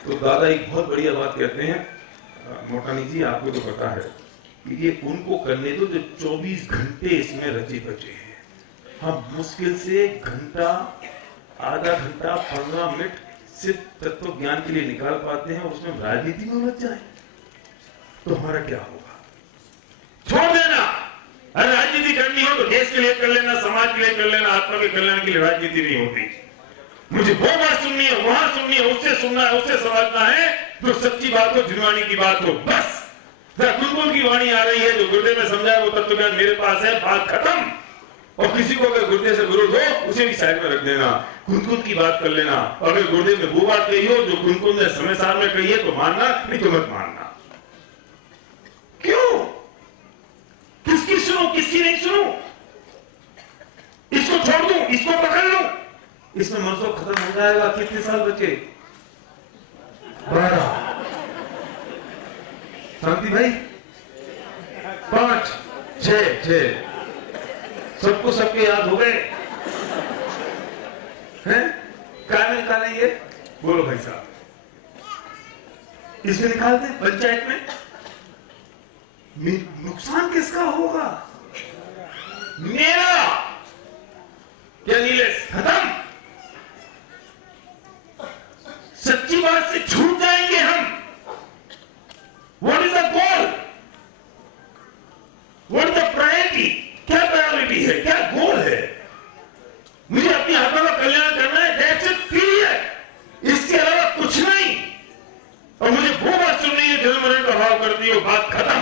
तो दादा एक बहुत बढ़िया बात कहते हैं, मोटानी जी आपको तो पता है कि ये उनको करने दो जो 24 घंटे इसमें रचे बचे हैं। हम मुश्किल से घंटा, आधा घंटा, 15 मिनट सिर्फ तत्व ज्ञान के लिए निकाल पाते हैं, उसमें राजनीति में उलझ जाए तो हमारा क्या होगा? छोड़ देना। अगर राजनीति करनी हो तो देश के लिए कर लेना, समाज के लिए कर लेना, आत्मा के कल्याण के लिए राजनीति नहीं होती। मुझे वो बात सुननी है, वहां सुननी है, उससे सुनना है, उससे समझना है जो सच्ची बात हो, जिनवाणी की बात हो। बस गुनगुन की वाणी आ रही है, जो गुर्दे में समझा है वो तत्व ज्ञान मेरे पास है, बात खत्म। और किसी को अगर गुर्दे से विरोध हो उसे भी साइड में रख देना, गुनगुन की बात कर लेना। अगर गुर्दे में वो बात कही हो जो गुनगुन ने समय सार में कही है तो मानना, नहीं तो मत मानना। क्यों? किसकी सुनो, किसकी नहीं सुनो? इसको छोड़ दूं, इसको पकड़ लूं, इसमें मनसो खत्म हो जाएगा। कितने साल बचे? 12। शांति भाई 5, 6 सबको सबके याद हो गए हैं? क्या में निकालेंगे? बोलो भाई साहब, इसमें निकाल दे पंचायत में। नुकसान किसका होगा? मेरा। क्या नीलेश? खत्म। सच्ची बात से छूट जाएंगे हम। What is the goal? What is the priority? क्या प्रायोरिटी है, क्या गोल है? मुझे अपनी आत्मा का कल्याण करना है, that's it, period। इसके अलावा कुछ नहीं। और मुझे वो बात सुननी है जन्म मरण का भाव करती हो, बात खत्म।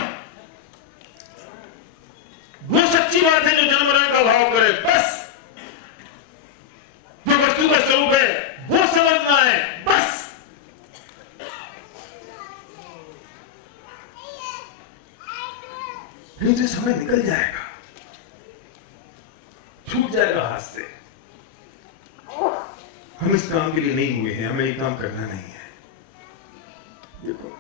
वो सच्ची बात है जो जन्म मरण का भाव करे, बस। जो वस्तु का स्वरूप है वो समझना है, बस। नहीं तो समय निकल जाएगा, छूट जाएगा हाथ से। हम इस काम के लिए नहीं हुए हैं, हमें ये काम करना नहीं है। देखो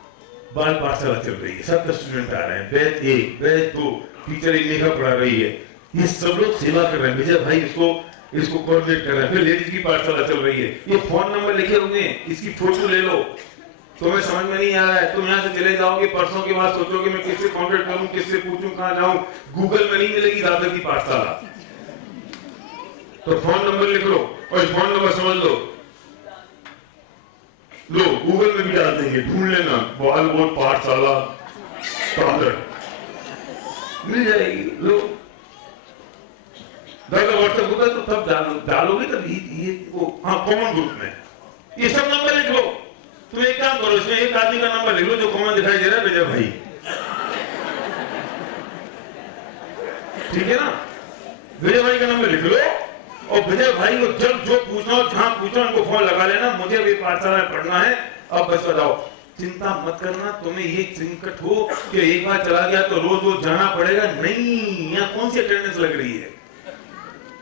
बाल पाठशाला चल रही है, 7 स्टूडेंट आ रहे हैं, बैच 1, बैच 2, टीचर एक लेखा पढ़ा रही है, ये सब लोग सेवा कर रहे हैं। विजय भाई इसको कोऑर्डिनेट कर रहे हैं। फिर लेडीज की पाठशाला चल रही है, ये फोन नंबर लिखे होंगे, इसकी फोटो ले लो। तुम्हें समझ में नहीं आ रहा है, तुम यहाँ से चले जाओगे, परसों के बाद सोचोगे मैं किससे कॉन्टेक्ट करूं, किससे पूछूं, कहां जाऊं। गूगल में नहीं मिलेगी दादा की पाठशाला, तो फोन नंबर लिख लो और फोन नंबर समझ लो, गूगल में भी डाल देंगे, ढूंढ लेना बाल बोल पाठशाला मिल जाएगी। लो दादा व्हाट्सएप होगा तो तब डालोगे तब ये वो, हाँ कॉमन ग्रुप में ये सब नंबर लिख लो। तुम एक काम करो, इसमें एक आदमी का नंबर लिख लो जो कॉमन दिखाई दे रहा है, विजय भाई, ठीक है ना? विजय भाई का नंबर लिख लो और विजय भाई को जब जो पूछना हो, जहां पूछना उनको फोन लगा लेना, मुझे अभी पाठशाला में पढ़ना है, अब बस बताओ। चिंता मत करना, तुम्हें ये संकट हो कि एक बार चला गया तो रोज रोज जाना पड़ेगा, नहीं। यहाँ कौन सी अटेंडेंस लग रही है?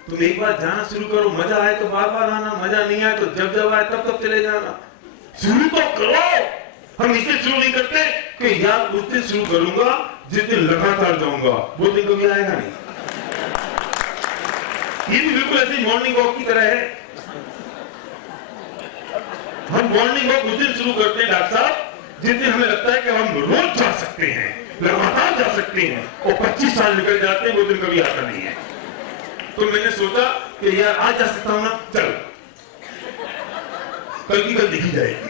तुम एक बार जाना शुरू करो, मजा आए तो बार बार आना, मजा नहीं आए तो जब आए तब चले जाना। शुरू तो करो। हम इसलिए शुरू नहीं करते कि यार उस दिन शुरू करूंगा जिस दिन लगातार जाऊंगा, वो दिन कभी आएगा नहीं। ये भी बिल्कुल ऐसे मॉर्निंग वॉक की तरह है। हम मॉर्निंग वॉक उस दिन शुरू करते हैं डॉक्टर साहब जिस दिन हमें लगता है कि हम रोज जा सकते हैं, लगातार जा सकते हैं, और 25 साल निकल जाते हैं, वो दिन कभी आता नहीं है। तो मैंने सोचा कि यार आज जा सकता हूं ना, चल कल की कल दिखी जाएगी।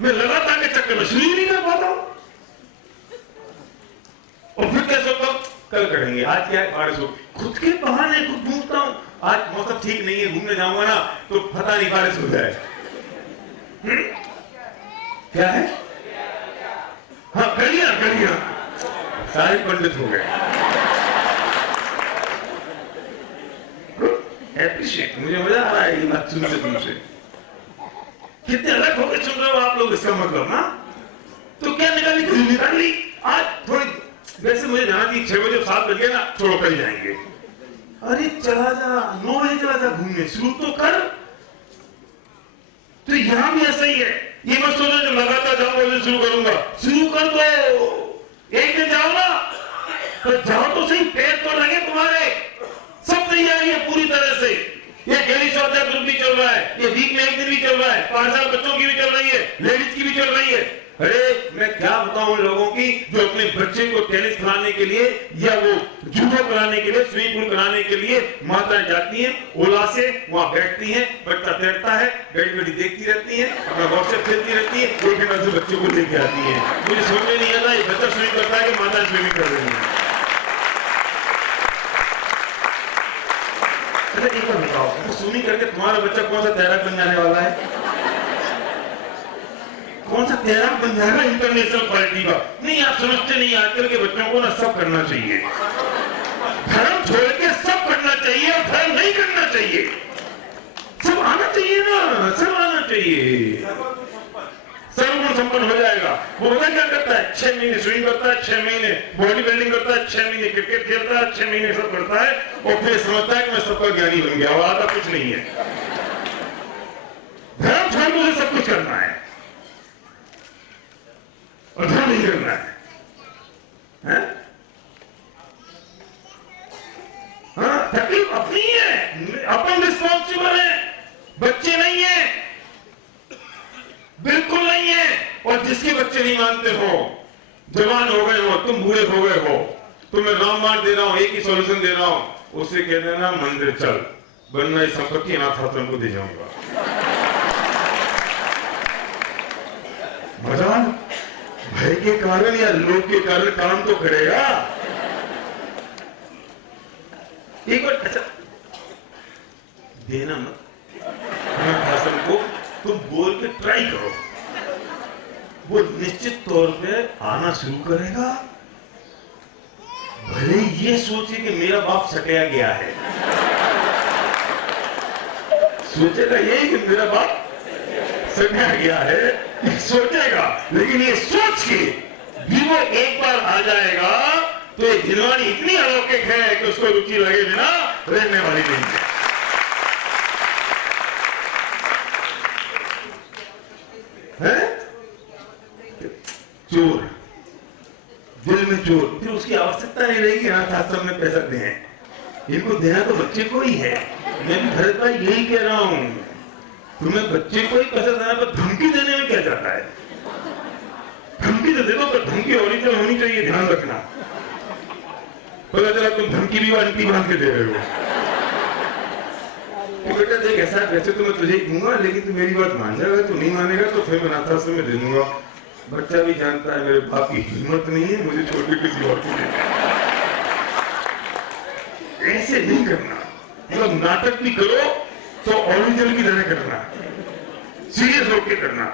मैं लगातार के चक्कर में शुरू ही नहीं कर पाता हूं। और फिर क्या सोचता हूं कल करेंगे, आज क्या है बारिश हो, खुद के बहाने खुद ढूंढता हूं। आज मौसम ठीक नहीं है, घूमने जाऊंगा ना तो पता नहीं बारिश हो जाए। क्या है? हाँ कलियां कलियां, सारे पंडित हो गए। एप्रिशिएट, मुझे मजा आ रहा है ये बात सुनते तुमसे। कितने अलग होकर सुन रहे हो आप लोग, इसका मतलब ना। तो क्या निकाली आज थोड़ी, वैसे मुझे जाना थी 6 बजे 7 बजे ना, छोड़ो कल जाएंगे। अरे चला जा, 9 बजे चला जा घूमने, शुरू तो कर। तो यहां भी ऐसा ही है, ये मत सोचो जो लगातार जाऊंगा शुरू करूंगा, शुरू कर दो। एक दिन जाओ ना, तो जाओ तो सही, पैर तो लगे तुम्हारे। सब तैयारी है पूरी तरह से। ये डेली स्वाध्याय ग्रुप भी चल रहा है, ये वीक में एक दिन भी चल रहा है, 5 साल बच्चों की भी चल रही है, लेडीज की भी चल रही है। अरे मैं क्या बताऊं लोगों की जो अपने बच्चे को टेनिस खिलाने के लिए या वो जूडो कराने के लिए, स्विमिंग पूल कराने के लिए माताएं जाती हैं, ओला से वहां बैठती हैं, बच्चा तैरता है, बैठी देखती रहती है, अपना व्हाट्सएप खेलती रहती है, 1 घंटे से बच्चों को लेके आती है। मुझे समझ में नहीं आता ये बच्चा स्विमिंग करता है कि माता स्विमिंग कर रही है। एक बार बताओ, तो स्विमिंग करके तुम्हारा बच्चा कौन सा तैराक बन जाने वाला है? कौन सा तैराक बन जाएगा इंटरनेशनल क्वालिटी का? नहीं, आप समझते नहीं, आजकल के बच्चों को ना सब करना चाहिए, धर्म छोड़ के सब करना चाहिए और धर्म नहीं करना चाहिए। सब आना चाहिए ना, सब आना चाहिए, सर्वगुण संपन्न हो जाएगा। वो पता क्या करता है, 6 महीने स्विमिंग करता है, 6 महीने बॉडी बिल्डिंग करता है, 6 महीने क्रिकेट खेलता है, 6 महीने सब करता है और फिर समझता है कि मैं सबका ज्ञानी बन गया और आधा कुछ नहीं है। धर्म छोड़ के सब कुछ करना है और धर्म नहीं करना है? हाँ, तकलीफ अपनी है, अपन रिस्पॉन्सिबल है, बच्चे नहीं है, बिल्कुल नहीं है। और जिसके बच्चे नहीं मानते हो, जवान हो गए हो, तुम बूढ़े हो गए हो, तुम्हें रामबाण दे रहा हूं, एक ही सॉल्यूशन दे रहा हूं, उससे कह देना मंदिर चल, वरना इस संपत्ति अनाथ आश्रम को दे जाऊंगा। मजा भय के कारण या लोभ के कारण काम तो करेगा। एक बार अच्छा देना मत अनाथ आश्रम को, तुम बोल के ट्राई करो, वो निश्चित तौर पे आना शुरू करेगा। भले ये सोचे कि मेरा बाप सटिया गया है, सोचेगा यही कि मेरा बाप सटिया गया है, सोचेगा, लेकिन ये सोच के भी वो एक बार आ जाएगा तो ये दिलवानी इतनी अलौकिक है कि उसको रुचि लगे बिना रहने वाली नहीं है। चोर, दिल में चोर, फिर उसकी आवश्यकता नहीं रहेगी अनाथ आश्रम में पैसा दें, इनको देना तो बच्चे को ही है। मैं भी भरत भाई यही कह रहा हूं, तुम्हें बच्चे को ही पैसा देना, पर धमकी देने में क्या जाता है? धमकी तो दे दो, पर धमकी ओरिजिनल होनी चाहिए, ध्यान रखना। पता चला तुम धमकी भी वारंटी बांध के दे रहे हो। तो बेटा देख, ऐसा वैसे तो मैं तुझे दूंगा, लेकिन तू मेरी बात मान जाएगा, तू नहीं मानेगा तो फिर मैं अनाथ आश्रम में दे दूंगा। बच्चा भी जानता है मेरे बाप की हिम्मत नहीं है मुझे छोड़ के किसी और को देने। ऐसे नहीं करना, मतलब नाटक भी करो तो ओरिजिनल की तरह करना, सीरियस होकर करना।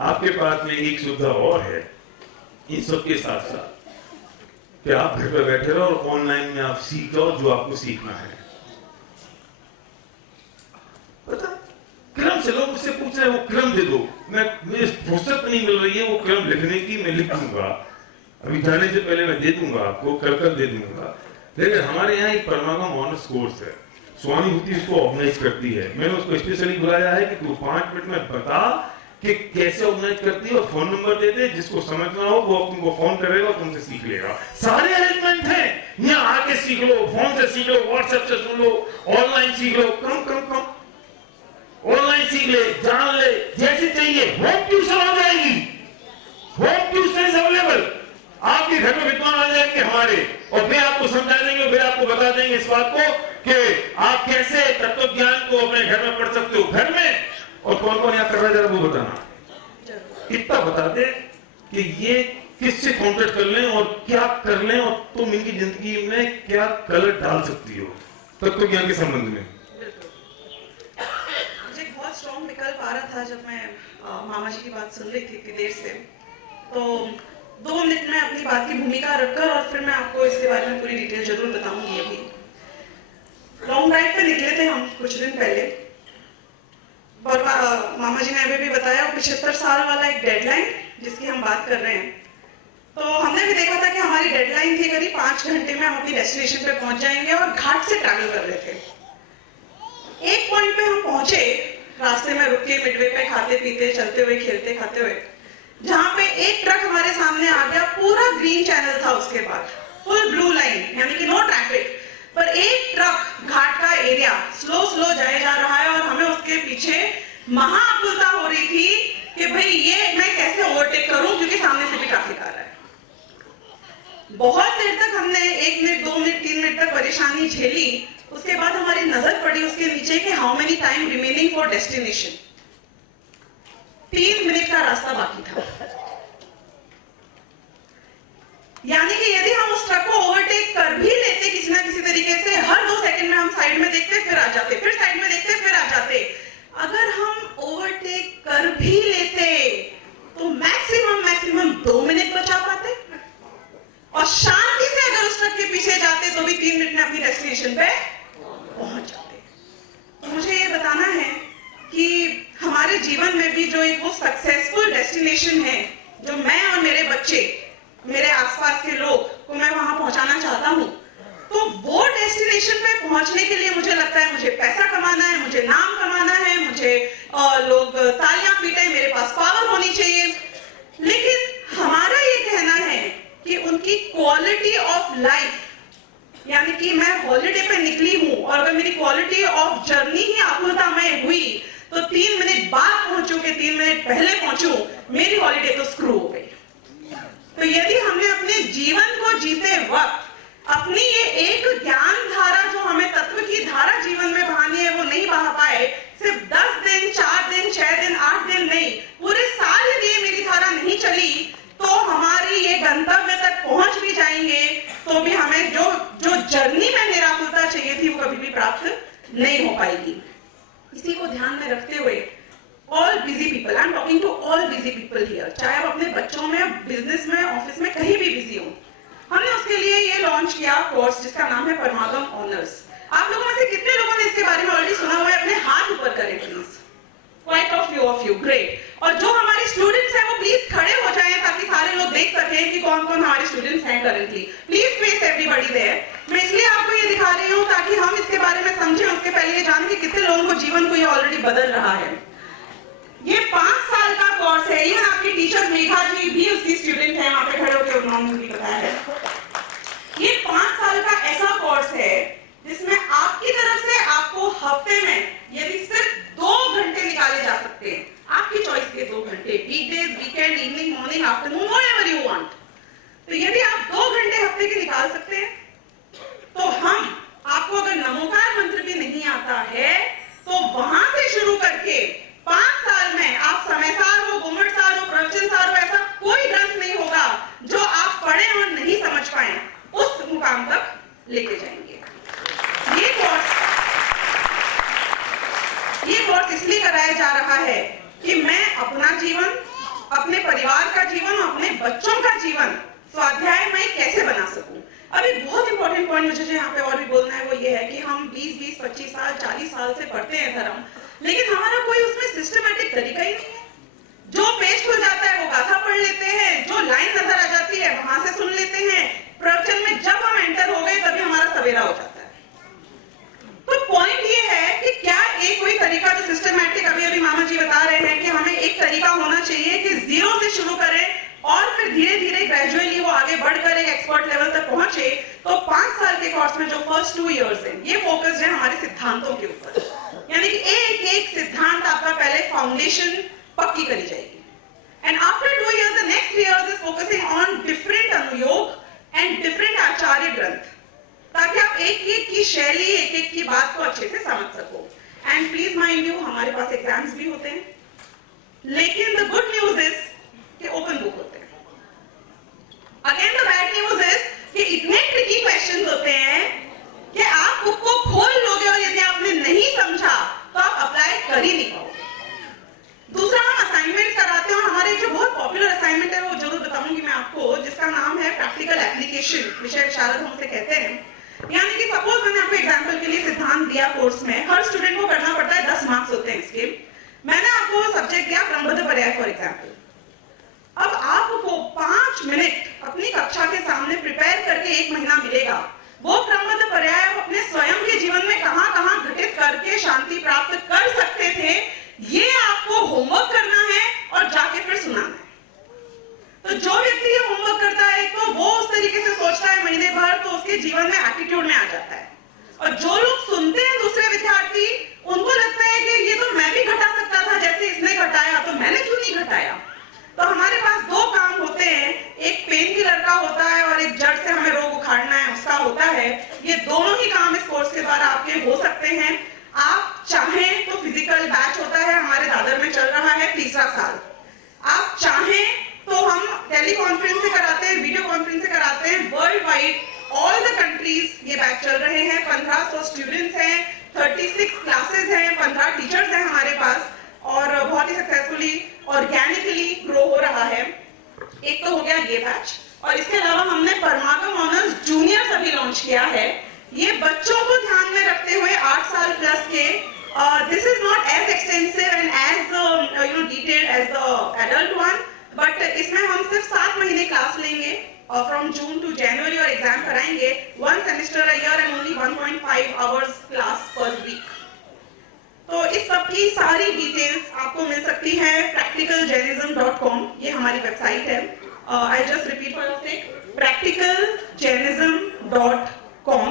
आपके पास में एक सुविधा और है इन सब के साथ साथ कि आप घर पर बैठे रहो और ऑनलाइन में आप सीख जाओ जो आपको सीखना है। पता क्रम से लोग मुझसे पूछ रहे हैं, वो क्रम दे दो, मुझे फुर्सत नहीं मिल रही है वो क्रम लिखने की, मैं लिख दूंगा, अभी जाने से पहले मैं दे दूंगा आपको, कर दे दूंगा। लेकिन हमारे यहाँ एक परमागम ऑनर्स कोर्स है, स्वामी भक्ति उसको ऑर्गेनाइज करती है। मैंने उसको स्पेशली बुलाया है कि तू 5 मिनट में बता कि कैसे ऑर्गेनाइज करती है और फोन नंबर दे दे, जिसको समझना हो वो तुमको फोन करेगा, तुमसे सीख लेगा। सारे अरेंजमेंट हैं, यहाँ आके सीख लो, फोन से सीख लो, व्हाट्सएप से सुन लो, ऑनलाइन सीख लो, कम ऑनलाइन सीख ले, जान ले, जैसे चाहिए। होम ट्यूशन हो जाएगी, होम ट्यूशन इज अवेलेबल। आपके घर में विद्वान आ जाएंगे हमारे, और फिर आपको समझा देंगे, फिर आपको बता देंगे इस बात को कि आप कैसे तत्व ज्ञान को अपने घर में पढ़ सकते हो, घर में। और कौन कौन यहाँ कर रहा है जरा बताना, इतना बता दे कि ये किससे कांटेक्ट कर लें और क्या कर लें और तुम इनकी जिंदगी में क्या कलर डाल सकती हो तत्व ज्ञान के संबंध में। मुझे एक बहुत स्ट्रॉन्ग विकल्प आ रहा था जब मैं मामा जी की बात सुन रही थी इतनी देर से, तो 2 मिनट में अपनी बात की भूमिका रखकर और फिर मैं आपको इसके बारे में पूरी डिटेल जरूर बताऊंगी। अभी लॉन्ग ड्राइव पे निकले थे हम कुछ दिन पहले, और मामा जी ने अभी भी बताया 75 साल वाला एक डेडलाइन जिसकी हम बात कर रहे हैं। तो हमने भी देखा था कि हमारी डेडलाइन थी करीब 5 घंटे में हम अपनी डेस्टिनेशन पे पहुंच जाएंगे और घाट से ट्रैवल कर रहे थे। एक पॉइंट पे हम पहुंचे, रास्ते में रुक के मिडवे पे खाते पीते चलते हुए खेलते खाते हुए, जहां पे एक ट्रक हमारे सामने आ गया, पूरा ग्रीन चैनल था उसके बाद, फुल ब्लू लाइन यानी कि नो ट्रैफिक, पर एक ट्रक घाट का एरिया स्लो जाए जा रहा है और हमें उसके पीछे महाआकुलता हो रही थी कि भाई ये मैं कैसे ओवरटेक करूं क्योंकि सामने से भी ट्रैफिक आ रहा है। बहुत देर तक हमने 1 मिनट 2 मिनट 3 मिनट तक परेशानी झेली। उसके बाद हमारी नजर पड़ी उसके नीचे कि how many time remaining for destination. 3 minute का रास्ता बाकी था, यानी कि यदि हम उस ट्रक को ओवरटेक कर भी लेते किसी ना किसी तरीके से, हर 2 सेकंड में हम साइड में देखते फिर आ जाते, फिर साइड में देखते फिर आ जाते। अगर हम ओवरटेक कर भी लेते तो मैक्सिमम 2 मिनट बचा पाते, और शांति से अगर उस ट्रक के पीछे जाते तो भी 3 मिनट में अपनी डेस्टिनेशन पे पहुंच जाते। तो मुझे ये बताना है कि हमारे जीवन में भी जो एक वो सक्सेसफुल डेस्टिनेशन है, जो मैं और मेरे बच्चे, मेरे आसपास के लोग को मैं वहां पहुंचाना चाहता हूं, तो वो डेस्टिनेशन पे पहुंचने के लिए मुझे लगता है मुझे पैसा कमाना है, मुझे नाम कमाना है, मुझे लोग तालियां पीटे, मेरे पास पावर होनी चाहिए। लेकिन हमारा ये कहना है कि उनकी क्वालिटी ऑफ लाइफ, यानी कि मैं हॉलिडे पे निकली हूं और अगर मेरी क्वालिटी ऑफ जर्नी ही आकुलतामय हुई तो 3 मिनट बाद पहुंचू कि 3 मिनट पहले पहुंचू, मेरी हॉलिडे तो स्क्रू हो गई। तो यदि हमने अपने जीवन को जीते वक्त अपनी ये एक ज्ञान धारा जो हमें तत्व की धारा जीवन में बहानी है वो नहीं बहा पाए, सिर्फ 10 दिन 4 दिन 6 दिन 8 दिन नहीं, पूरे साल यदि ये मेरी धारा नहीं चली तो हमारी ये गंतव्य तक पहुंच भी जाएंगे तो भी हमें जो जर्नी में निराकुलता चाहिए थी वो कभी भी प्राप्त नहीं हो पाएगी। इसी को ध्यान में रखते हुए all busy people, I am talking to all busy people here, चाहे आप अपने बच्चों में, बिजनेस में, ऑफिस में, कहीं भी बिजी हो, हमने उसके लिए ये लॉन्च किया कोर्स जिसका नाम है परमागम ऑनर्स। आप लोगों में से कितने लोगों ने इसके बारे में ऑलरेडी सुना हुआ है? अपने हाथ ऊपर करें please. Quite of you, great. और जो हमारे स्टूडेंट्स हैं वो प्लीज खड़े हो जाएं ताकि सारे लोग देख सकें कि कौन कौन हमारे स्टूडेंट्स हैं currently. Please face everybody there. मैं इसलिए आपको ये दिखा रही हूँ ताकि हम इसके बारे में समझें, उसके पहले ये जान के कितने लोगों को जीवन को ये ऑलरेडी बदल रहा है। ये 5 साल का कोर्स है। इवन आपकी टीचर मेघा जी भी उसकी स्टूडेंट है, वहां पे खड़े होकर उन्होंने भी बताया है। ये 5 साल का ऐसा कोर्स है जिसमें आपकी तरफ से आपको हफ्ते में यदि सिर्फ 2 घंटे निकाले जा सकते हैं, आपकी चॉइस के 2 घंटे, weekdays, weekend, evening, morning, afternoon, whatever you want, तो यदि आप 2 घंटे हफ्ते के निकाल सकते हैं तो हम आपको, अगर नमोकार मंत्र भी नहीं आता है तो वहां से शुरू करके 5 साल में आप समयसार हो, गुमटसार हो, प्रवचनसार हो, ऐसा कोई ग्रंथ नहीं होगा जो आप पढ़े और नहीं समझ पाए, उस मुकाम तक लेके जाएंगे। ये कोर्स इसलिए कराया जा रहा है कि मैं अपना जीवन, अपने परिवार का जीवन, अपने बच्चों का जीवन स्वाध्याय में कैसे बना सकूं। अभी बहुत इंपॉर्टेंट पॉइंट मुझे जो यहाँ पे और भी बोलना है वो ये है कि हम 20-20, 25 साल, 40 साल से पढ़ते हैं धर्म, लेकिन हमारा कोई उसमें सिस्टमैटिक तरीका ही नहीं है। जो पेज खुल जाता है वो गाथा पढ़ लेते हैं, जो लाइन नजर आ जाती है वहां से सुन लेते हैं, प्रवचन में जब हम एंटर हो गए तभी हमारा सवेरा हो जाता है। तो पॉइंट ये है कि क्या एक कोई तरीका जो सिस्टमैटिक, अभी मामा जी बता रहे हैं कि हमें एक तरीका होना चाहिए कि 0 से शुरू करें और फिर धीरे धीरे ग्रेजुअली वो आगे बढ़कर एक एक्सपर्ट लेवल तक पहुंचे। तो 5 साल के कोर्स में जो फर्स्ट 2 इयर्स है ये फोकस्ड है हमारे सिद्धांतों के ऊपर, यानी कि एक सिद्धांत आपका पहले फाउंडेशन पक्की करी जाएगी। And after 2 years the next 3 years is focusing on different anuyog and different acharya granth, ताकि आप एक की शैली, एक की बात को अच्छे से समझ सको। एंड प्लीज माइंड यू, हमारे पास एग्जाम्स भी होते हैं, लेकिन द गुड न्यूज इज कि ओपन बुक होते हैं। Again the bad news is कि इतने ट्रिकी क्वेश्चंस होते हैं कि आप बुक को खोल लोगे और यदि आपने नहीं समझा तो आप अप्लाई कर ही नहीं पाओगे। दूसरा, हम असाइनमेंट कराते हैं और हमारे जो बहुत पॉपुलर असाइनमेंट है वो जरूर बताऊंगी मैं आपको, जिसका नाम है प्रैक्टिकल एप्लीकेशन, विषय विशारद हम उसे कहते हैं। यानी कि सपोज मैंने आपको एग्जांपल के लिए सिद्धांत दिया कोर्स में, हर स्टूडेंट को करना पड़ता है, 10 मार्क्स होते हैं इसके। मैंने आपको सब्जेक्ट दिया क्रमबद्ध पर्याय फॉर एग्जांपल। अब आपको 5 मिनट अपनी कक्षा के सामने प्रिपेयर करके 1 महीना मिलेगा। वो क्रमबद्ध पर्याय आप अपने स्वयं के जीवन में कहां-कहां घटित करके शांति प्राप्त कर सकते थे, ये आपको होमवर्क करना है और जाके फिर सुनाना है। तो जो व्यक्ति ये होमवर्क करता है तो वो उस तरीके से सोचता है महीने भर, तो उसके जीवन में एटीट्यूड में आ जाता है। और जो लोग सुनते हैं दूसरे विद्यार्थी, उनको लगता है कि ये तो मैं भी घटा सकता था, जैसे इसने घटाया तो मैंने क्यों नहीं घटाया। तो हमारे पास 2 काम होते हैं, एक पेन किलर का होता है और एक जड़ से हमें रोग उखाड़ना है उसका होता है। ये दोनों ही काम इस कोर्स के द्वारा आपके हो सकते हैं। आप चाहें तो फिजिकल बैच होता है, हमारे दादर में चल रहा है 3रा साल। आप चाहें तो हम टेली कॉन्फ्रेंस से कराते हैं, वीडियो कॉन्फ्रेंस से कराते हैं, world wide all the countries ये बैच चल रहे हैं। 1500 स्टूडेंट्स हैं, 36 क्लासेस हैं, 15 टीचर्स हैं हमारे पास और बहुत ही सक्सेसफुली ऑर्गेनिकली ग्रो हो रहा है। एक तो हो गया ये बैच, और इसके अलावा हमने परमागम ऑनर्स जूनियर्स अभी लॉन्च किया है। ये बच्चों को ध्यान में रखते हुए 8 साल प्लस के, this is not as extensive and as detailed as the adult one, but इसमें हम सिर्फ 7 महीने क्लास लेंगे फ्रॉम जून टू जनवरी और एग्जाम कराएंगे। 1 semester a year and only 1.5 hours class per week. तो इस सब की सारी डिटेल्स आपको मिल सकती है practicaljainism.com, ये हमारी वेबसाइट है। I just repeat for your sake, practicaljainism.com।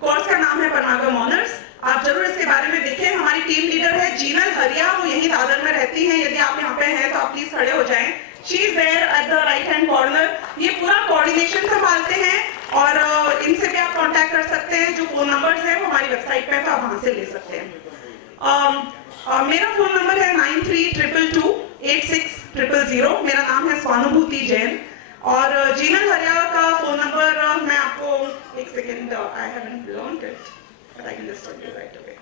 Course का नाम है परमागम ऑनर्स। आप जरूर इसके बारे में देखें। हमारी टीम लीडर है जीनल हरिया, वो यही दादर में रहती हैं। यदि आप यहाँ पे हैं तो आप प्लीज खड़े हो जाएं। She is there at the right hand corner. ये पूरा कोऑर्डिनेशन संभालते हैं और इनसे भी आप कांटेक्ट कर सकते हैं। जो फोन नंबर्स हैं वो हमारी वेबसाइट पे है, तो आप वहां से ले सकते हैं। मेरा फोन नंबर है 93228600। मेरा नाम है स्वानुभूति जैन। और जीनल हरिया का फोन नंबर मैं आपको एक second, I haven't learned it but I can just tell you right away.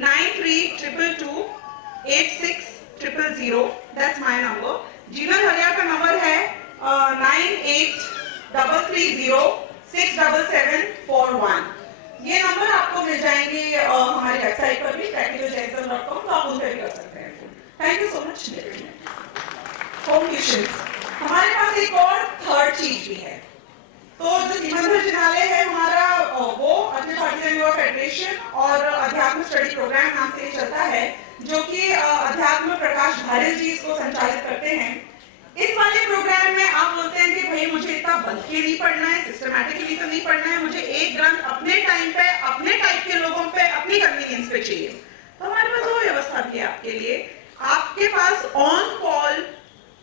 93228600, that's my number. Jinal Haria का नंबर है 9833067741। ये नंबर आपको मिल जाएंगे हमारी वेबसाइट पर भी practicaljainism.com, तो आप उन पर भी कर सकते हैं। Thank you so much. Home tuitions हमारे पास एक और 3rd चीज भी है। तो जो सीमंत भोजनालय है हमारा, वो अखिल भारतीय युवा फेडरेशन और अध्यात्म स्टडी प्रोग्राम नाम से चलता है, जो कि अध्यात्म प्रकाश भारिल जी इसको संचालित करते हैं। इस वाले प्रोग्राम में आप बोलते हैं कि भाई मुझे इतना बल्क के नहीं पढ़ना है, सिस्टमैटिकली तो नहीं पढ़ना है, मुझे एक ग्रंथ अपने टाइम पे, अपने टाइप के लोगों पे, अपनी कन्वीनियंस पे चाहिए। तो हमारे पास वो व्यवस्था भी है आपके लिए। आपके पास ऑन कॉल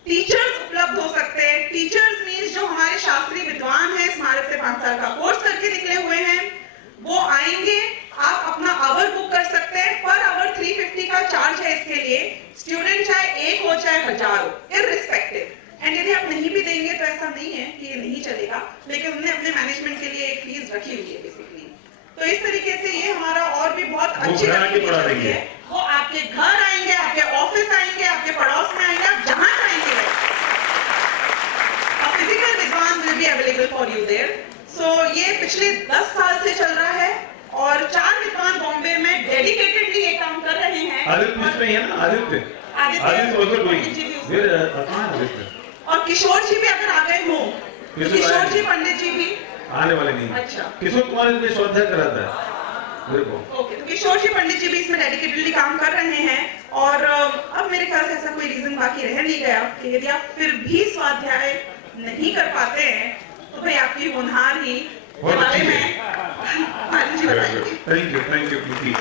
टीचर्स उपलब्ध हो सकते हैं। टीचर्स मींस जो हमारे शास्त्रीय विद्वान हैं, स्मारक से 5 साल का कोर्स करके निकले हुए हैं, वो आएंगे। आप अपना आवर बुक कर सकते हैं। पर आवर 350 का चार्ज है इसके लिए। स्टूडेंट चाहे 1 हो चाहे 1000 हो, इररिस्पेक्टिव। एंड यदि आप नहीं भी देंगे तो ऐसा नहीं है कि ये नहीं चलेगा, लेकिन हमने अपने मैनेजमेंट के लिए एक फीस रखी हुई है बेसिकली। तो इस तरीके से ये हमारा और भी बहुत अच्छी एक्टिविटी है। वो आपके घर आएंगे, आपके ऑफिस आएंगे, आपके पड़ोस में आएंगे, आप जहां चाहेंगे। A physical विद्वान will be available for you there. So ये पिछले 10 साल से चल रहा है और 4 विद्वान बॉम्बे में डेडिकेटेडली ये काम कर रहे हैं। आदित्य इसमें है ना, आदित्य और किशोर जी भी अगर आ गए हो, किशोर जी पंडित जी भी आने वाले नहीं। अच्छा, किशोर कुमार ने स्वाध्याय कराता है मेरे को। ओके, तो किशोर जी पंडित जी भी इसमें डेडिकेटेडली काम कर रहे हैं। और अब मेरे ख्याल से ऐसा कोई रीजन बाकी रह नहीं गया कि यदि आप फिर भी स्वाध्याय नहीं कर पाते हैं तो भाई आपकी होनहार ही बारे में जी बताएंगे। थैंक यू प्रीति।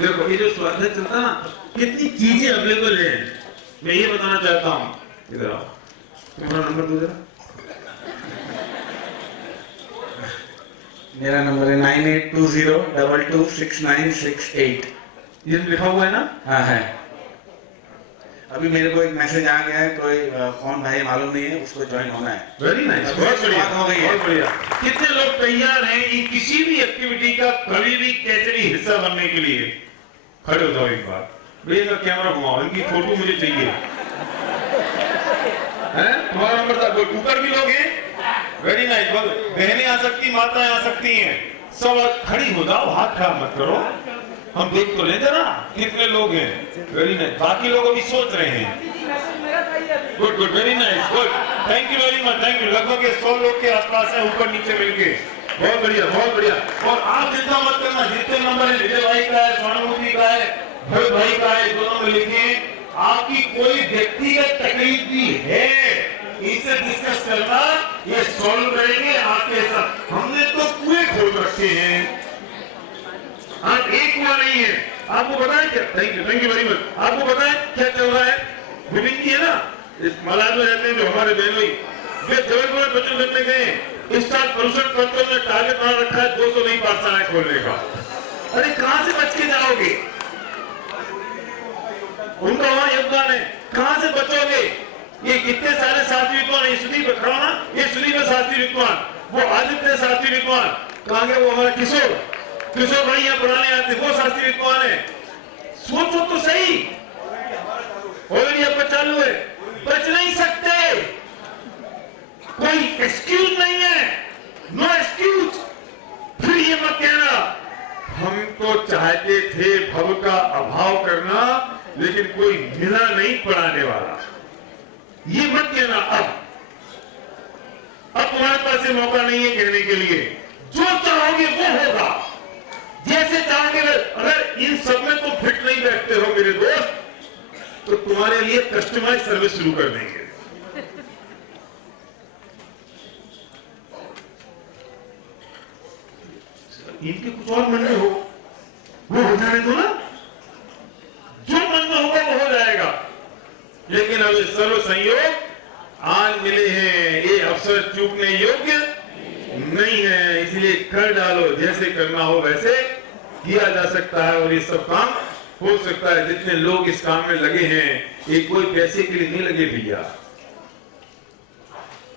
देखो ये जो स्वाध्याय चलता है ना, कितनी चीजें अवेलेबल है। मैं ये बताना चाहता हूँ, इधर आओ, तुम्हारा नंबर दो जरा। मेरा नंबर है 9820226968। ये लिखा हुआ है ना? हाँ है। अभी मेरे को एक मैसेज आ गया है, कोई कौन भाई मालूम नहीं है, उसको ज्वाइन होना है। वेरी नाइस, बहुत बढ़िया, हो गई है। बहुत बढ़िया। कितने लोग तैयार हैं कि किसी भी एक्टिविटी का कभी भी कैसे भी हिस्सा बनने के लिए? खड़े हो जाओ एक बार, भैया का कैमरा घुमाओ, इनकी फोटो मुझे चाहिए। हैं? तुम्हारा नंबर था, ऊपर भी लोग हैं? वेरी नाइस, बहनें आ सकती, माताएं आ सकती हैं, सब खड़ी हो जाओ, हाथ खराब मत करो, हम देख तो ले जरा कितने लोग हैं। वेरी नाइस, बाकी लोग अभी सोच रहे हैं। Good good, very nice, good, thank you very much, thank you. लगभग 100 लोग के आसपास है, ऊपर नीचे मिलके, बहुत बढ़िया, बहुत बढ़िया। और आप चिंता मत करना, जितने नंबर है, विजय भाई का है, स्वानुभूति का है, भरत भाई का है, दोनों में लिखिए। आपकी कोई व्यक्तिगत तकलीफ भी है, इनसे डिस्कस करना, ये सॉल्व करेंगे आपके साथ। हमने तो कुएं खोल रखे हैं, आज एक कुआं नहीं है। आपको पता है क्या? Thank you very much. आपको पता है क्या चल रहा है? विभिन्न की है ना, इस मलाड में रहते हैं जो हमारे बहन भाई, वे जबलपुर में बच्चों करने गए। इस साल प्रदूषण कंट्रोल ने टारगेट बना रखा है 200 नई पाठशालाएं खोलने का। अरे कहां से बच के जाओगे? उनका वहां योगदान है, कहां से बचोगे? ये कितने सारे शास्त्री विद्वान, ये सुदीप खड़ा ना, ये सुदीप शास्त्री विद्वान, वो आदित्य शास्त्री विद्वान, कहां गए वो हमारा किशोर भाई यहाँ पढ़ाने आते, वो शास्त्री विद्वान है। सोचो तो सही, ऑलरेडी आपका चालू है, बच नहीं सकते, कोई एक्सक्यूज नहीं है, नो एक्सक्यूज। फिर ये मत कहना हम तो चाहते थे भव का अभाव करना, लेकिन कोई मिला नहीं पढ़ाने वाला, ये मत कहना। अब तुम्हारे पास ये मौका नहीं है कहने के लिए, जो चाहोगे वो होगा, जैसे चाहोगे। अगर इन सब में तुम फिट नहीं बैठते हो मेरे दोस्त, तो तुम्हारे लिए कस्टमाइज सर्विस शुरू कर देंगे। इनके कुछ और मन में हो, वो हो जाने दो ना, जो मन में होगा वो हो जाएगा। लेकिन अब सर्व संयोग आज मिले हैं, ये अवसर चूकने योग्य नहीं है, इसलिए कर डालो, जैसे करना हो वैसे किया जा सकता है, और ये सब काम हो सकता है। जितने लोग इस काम में लगे हैं, ये कोई पैसे के लिए नहीं लगे भैया,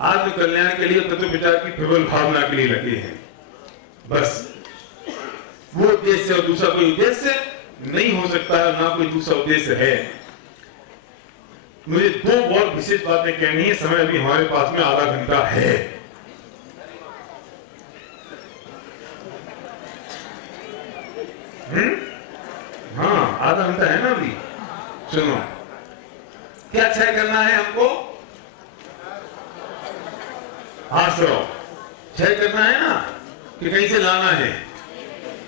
आत्म कल्याण के लिए, तत्व विचार की प्रबल भावना के लिए लगे हैं, बस। वो उद्देश्य और दूसरा कोई उद्देश्य नहीं हो सकता है, ना कोई दूसरा उद्देश्य है। मुझे दो बहुत विशेष बातें कहनी है, समय अभी हमारे पास में आधा घंटा है। हाँ, आधा घंटा है ना अभी। सुनो, क्या तय करना है हमको? आश्रय तय करना है ना, कि कहीं से लाना है,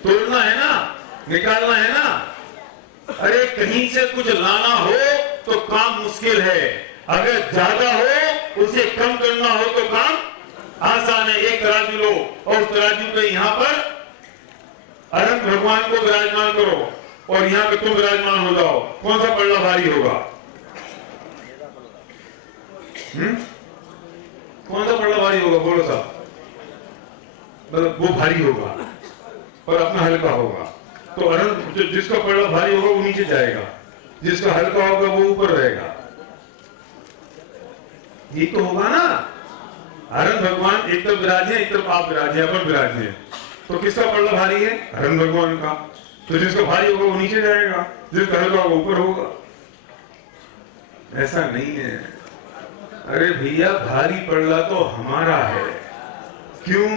तोड़ना है ना, निकालना है ना। अरे कहीं से कुछ लाना हो तो काम मुश्किल है, अगर ज्यादा हो उसे कम करना हो तो काम आसान है। एक तराजू लो और उस तराजू पे यहाँ पर अनंत भगवान को विराजमान करो और यहाँ पे तुम विराजमान हो जाओ, कौन सा पल्ला भारी होगा? कौन सा पल्ला भारी होगा? बोलो साहब। मतलब वो भारी होगा और अपना हल्का होगा। तो अनंत, जिसका पल्ला भारी होगा वो नीचे जाएगा, जिसका हल्का होगा वो ऊपर रहेगा। ये तो होगा ना। अनंत भगवान एक तरफ विराजे, एक तरफ आप विराजे, अपन विराजे, तो किसका पल्ला भारी है? अनंत भगवान का। तो जिसका भारी होगा वो नीचे जाएगा, जिसका हल्का होगा ऊपर होगा। ऐसा नहीं है। अरे भैया, भारी पल्ला तो हमारा है। क्यों?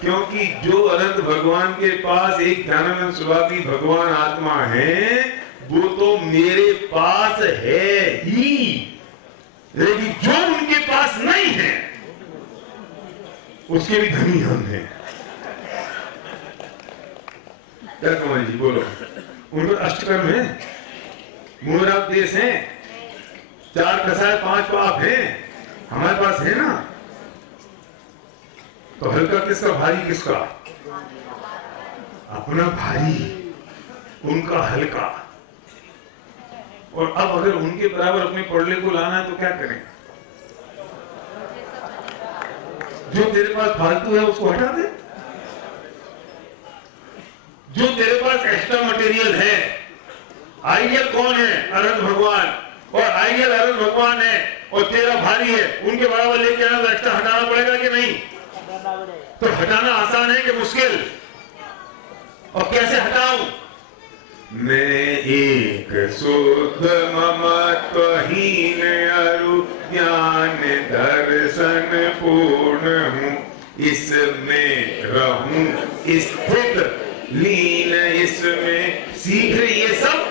क्योंकि जो अनंत भगवान के पास एक ज्ञानानंद सुभागी भगवान आत्मा है, वो तो मेरे पास है ही, लेकिन जो उनके पास नहीं है उसके भी धनी हम हैं। क्या कुमारी जी बोलो? उनको अष्टकर्म है, मूराब देश है, 4 कसाय 5 पाप है, हमारे पास है ना। तो हल्का किसका, भारी किसका? अपना भारी, उनका हल्का। और अब अगर उनके बराबर अपने पड़ले को लाना है तो क्या करें? जो तेरे पास फालतू है उसको हटा दे, जो तेरे पास एक्स्ट्रा मटेरियल है आइडियल कौन है? अरहत भगवान। और आइडियल अरहत भगवान है और तेरा भारी है, उनके बराबर लेके आना तो एक्स्ट्रा हटाना पड़ेगा कि नहीं? तो हटाना आसान है कि मुश्किल? और कैसे हटाऊं? मैं एक शुद्ध ममत्वहीन अरु ज्ञान दर्शन पूर्ण हूँ, इसमें रहूं स्थित लीन, इसमें शीघ्र ये सब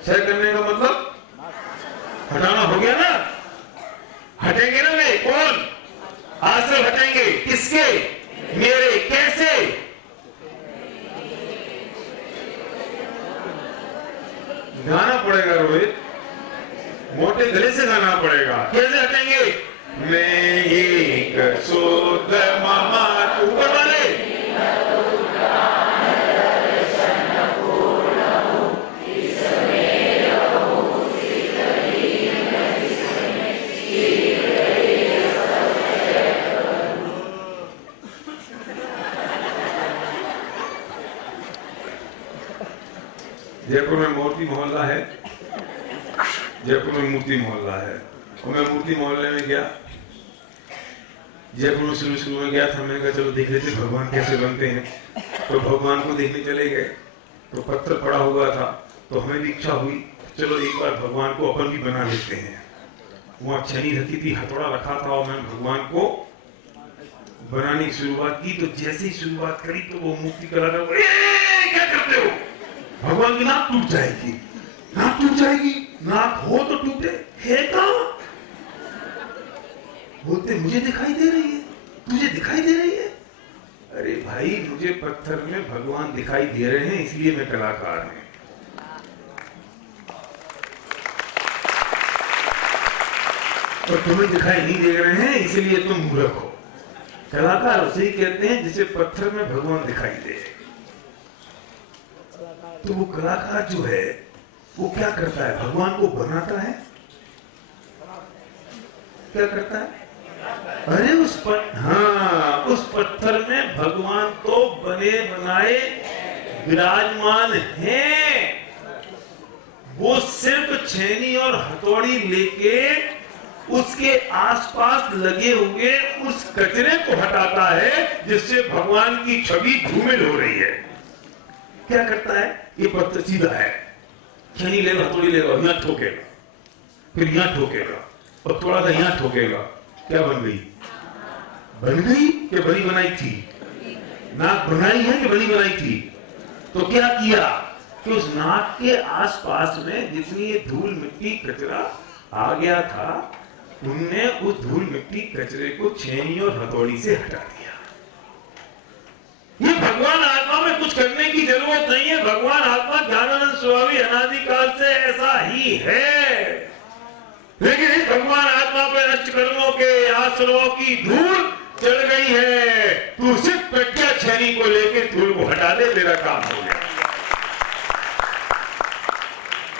क्षय करने का मतलब हटाना हो गया ना? हटेंगे ना? वे कौन? आश्रय हटेंगे किसके? मेरे। कैसे? गाना पड़ेगा रोहित, मोटे गले से गाना पड़ेगा। कैसे हटेंगे? मैं एक शुद्ध ममत्व, ऊपर वाले जयपुर में मूर्ति मोहल्ला है, जयपुर में मूर्ति मोहल्ला है। और मैं मूर्ति मोहल्ले में गया, जयपुर में शुरू में गया था। मैंने कहा चलो देख लेते भगवान कैसे बनते हैं। तो भगवान को देखने चले गए तो पत्थर पड़ा हुआ था, तो हमें भी इच्छा हुई चलो एक बार भगवान को अपन भी बना लेते हैं। वहां छेनी रखी थी, हथौड़ा रखा था और मैंने भगवान को बनाने की शुरुआत की। तो जैसे ही शुरुआत करी तो वो मूर्ति कलाकार क्या करते हो? भगवान की नाक टूट जाएगी, नाक टूट जाएगी। नाक हो तो टूटे, है कहां? बोलते मुझे दिखाई दे रही है, तुझे दिखाई दे रही है। अरे भाई मुझे पत्थर में भगवान दिखाई दे रहे हैं इसलिए मैं कलाकार हूं। और तुम्हें दिखाई नहीं दे रहे हैं इसलिए तुम मूर्ख हो। कलाकार उसे ही कहते हैं जिसे पत्थर में भगवान दिखाई दे। तो वो कलाकार जो है वो क्या करता है? भगवान को बनाता है। क्या करता है? अरे उस पत्थर में भगवान तो बने बनाए विराजमान हैं। वो सिर्फ छेनी और हथौड़ी लेके उसके आसपास लगे हुए उस कचरे को हटाता है जिससे भगवान की छवि धूमिल हो रही है। क्या करता है? ये पत्थर सीधा है, छेनी लेगा, हथौड़ी लेगा, यहां ठोकेगा, फिर यहां ठोकेगा और थोड़ा सा यहां ठोकेगा। क्या बन गई? बन गई कि बनी बनाई थी? नाक बनाई है कि बनी बनाई थी? तो क्या किया कि उस नाक के आसपास में जितनी ये धूल मिट्टी कचरा आ गया था, उनने उस धूल मिट्टी कचरे को छेनी और हथौड़ी से हटा दिया। ये भगवान आत्मा में कुछ करने की जरूरत नहीं है। भगवान आत्मा ज्ञानानंद स्वामी अनादिकाल से ऐसा ही है। लेकिन इस भगवान आत्मा पर अष्ट कर्मों के आश्रमों की धूल चढ़ गई है। तू सिर्फ प्रज्ञा छेनी को लेके धूल को हटा दे, तेरा काम हो गया।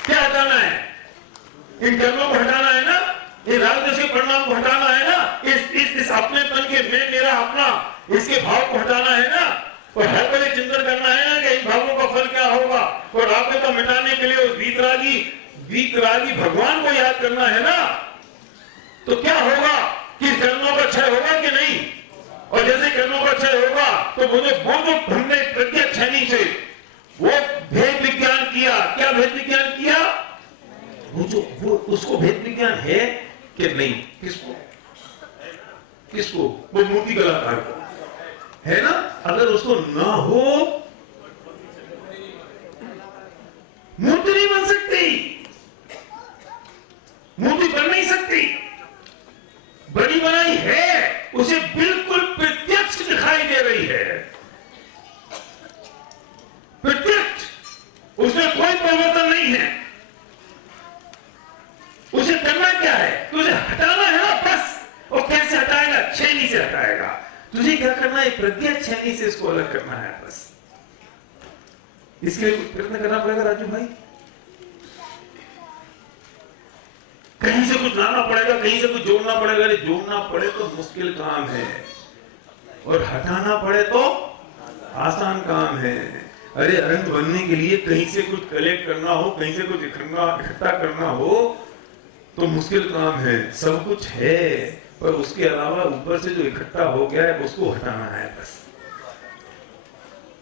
क्या हटाना है? इन कर्मों को हटाना है ना, ये राग के परिणाम को हटाना है ना, इस अपनेपन के मैं मेरा अपना इसके भाव को हटाना है ना, और हर पहले चिंतन करना है ना कि इन भावों का फल क्या होगा। और राग को मिटाने के लिए उस वीतरागी भगवान को याद करना है ना। तो क्या होगा कि कर्मों का क्षय होगा कि नहीं? और जैसे कर्मों का क्षय होगा तो वो जो हमने प्रज्ञा छेनी से वो भेद विज्ञान किया। क्या भेद विज्ञान किया? वो उसको भेद विज्ञान है कि नहीं? किसको? वो मूर्ति कलाकार को है ना। अगर उसको ना हो मूर्ति नहीं बन सकती, मूर्ति बन नहीं सकती। बनी बनाई है, उसे बिल्कुल प्रत्यक्ष दिखाई दे रही है, प्रत्यक्ष, उसमें कोई परिवर्तन नहीं है। उसे करना क्या है? तुझे हटाना है ना, बस। और कैसे हटाएगा? छेनी से हटाएगा। तुझे क्या करना है? प्रज्ञा छेनी से इसको अलग करना है, बस। इसके लिए प्रयत्न करना पड़ेगा राजू भाई। कहीं से कुछ लाना पड़ेगा, कहीं से कुछ जोड़ना पड़ेगा। अरे जोड़ना पड़े तो मुश्किल काम है और हटाना पड़े तो आसान काम है। अरे अनंत बनने के लिए कहीं से कुछ कलेक्ट करना हो, कहीं से कुछ इकट्ठा करना हो तो मुश्किल काम है। सब कुछ है पर उसके अलावा ऊपर से जो इकट्ठा हो गया है उसको हटाना है बस।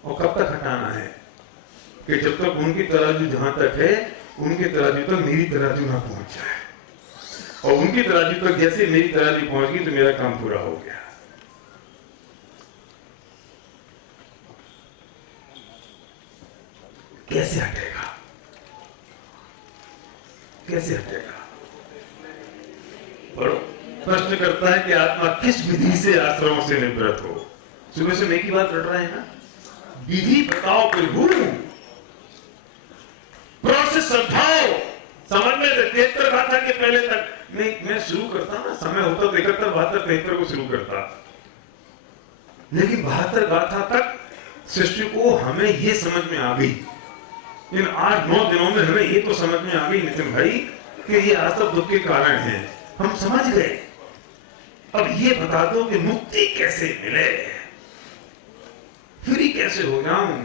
और कब तक हटाना है कि जब तक उनकी तराजू जहां तक है उनके तराजू तक मेरी तराजू ना पहुंच जाए, और उनकी तराजू तक जैसे मेरी तराजू पहुंच गई तो मेरा काम पूरा हो गया। कैसे हटेगा, कैसे हटेगा? और प्रश्न करता है कि आत्मा किस विधि से आश्रमों से निवृत्त हो। सुबह से मैं की बात रट रहा है ना, विधि बताओ प्रभु, प्रोसेस समझाओ। समझ में 73 गाथा के पहले तक मैं शुरू करता ना, समय होता तो 71, 72, 73 को शुरू करता, लेकिन 72 गाथा तक सृष्टि को हमें ये समझ में आ गई। इन 8-9 दिनों में हमें ये तो समझ में आ गई नितिन भाई कि ये आसव दुख के कारण है, हम समझ गए। अब ये बता दो कि मुक्ति कैसे मिले, फ्री कैसे हो जाऊं।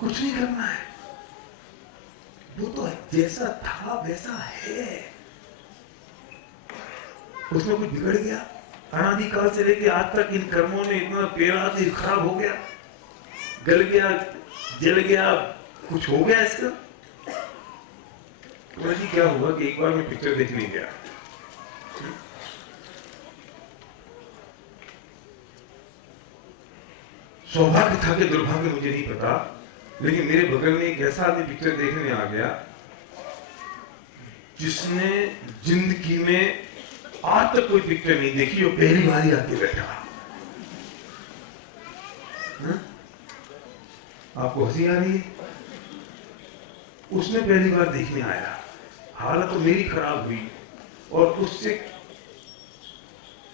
कुछ नहीं करना है, वो तो जैसा था वैसा है। उसमें कुछ बिगड़ गया? अनादिकाल से लेके आज तक इन कर्मों ने इतना पेड़ा खराब हो गया, गल गया, जल गया, कुछ हो गया इसका? तो जी क्या हुआ कि एक बार मैं पिक्चर देखने गया, सौभाग्य था कि दुर्भाग्य मुझे नहीं पता, लेकिन मेरे बगल में एक ऐसा आदमी पिक्चर देखने आ गया जिसने जिंदगी में आज तक कोई पिक्चर नहीं देखी, वो पहली बार ही आके बैठा। आपको हंसी आ रही है? उसने पहली बार देखने आया, हालत तो मेरी खराब हुई, और उससे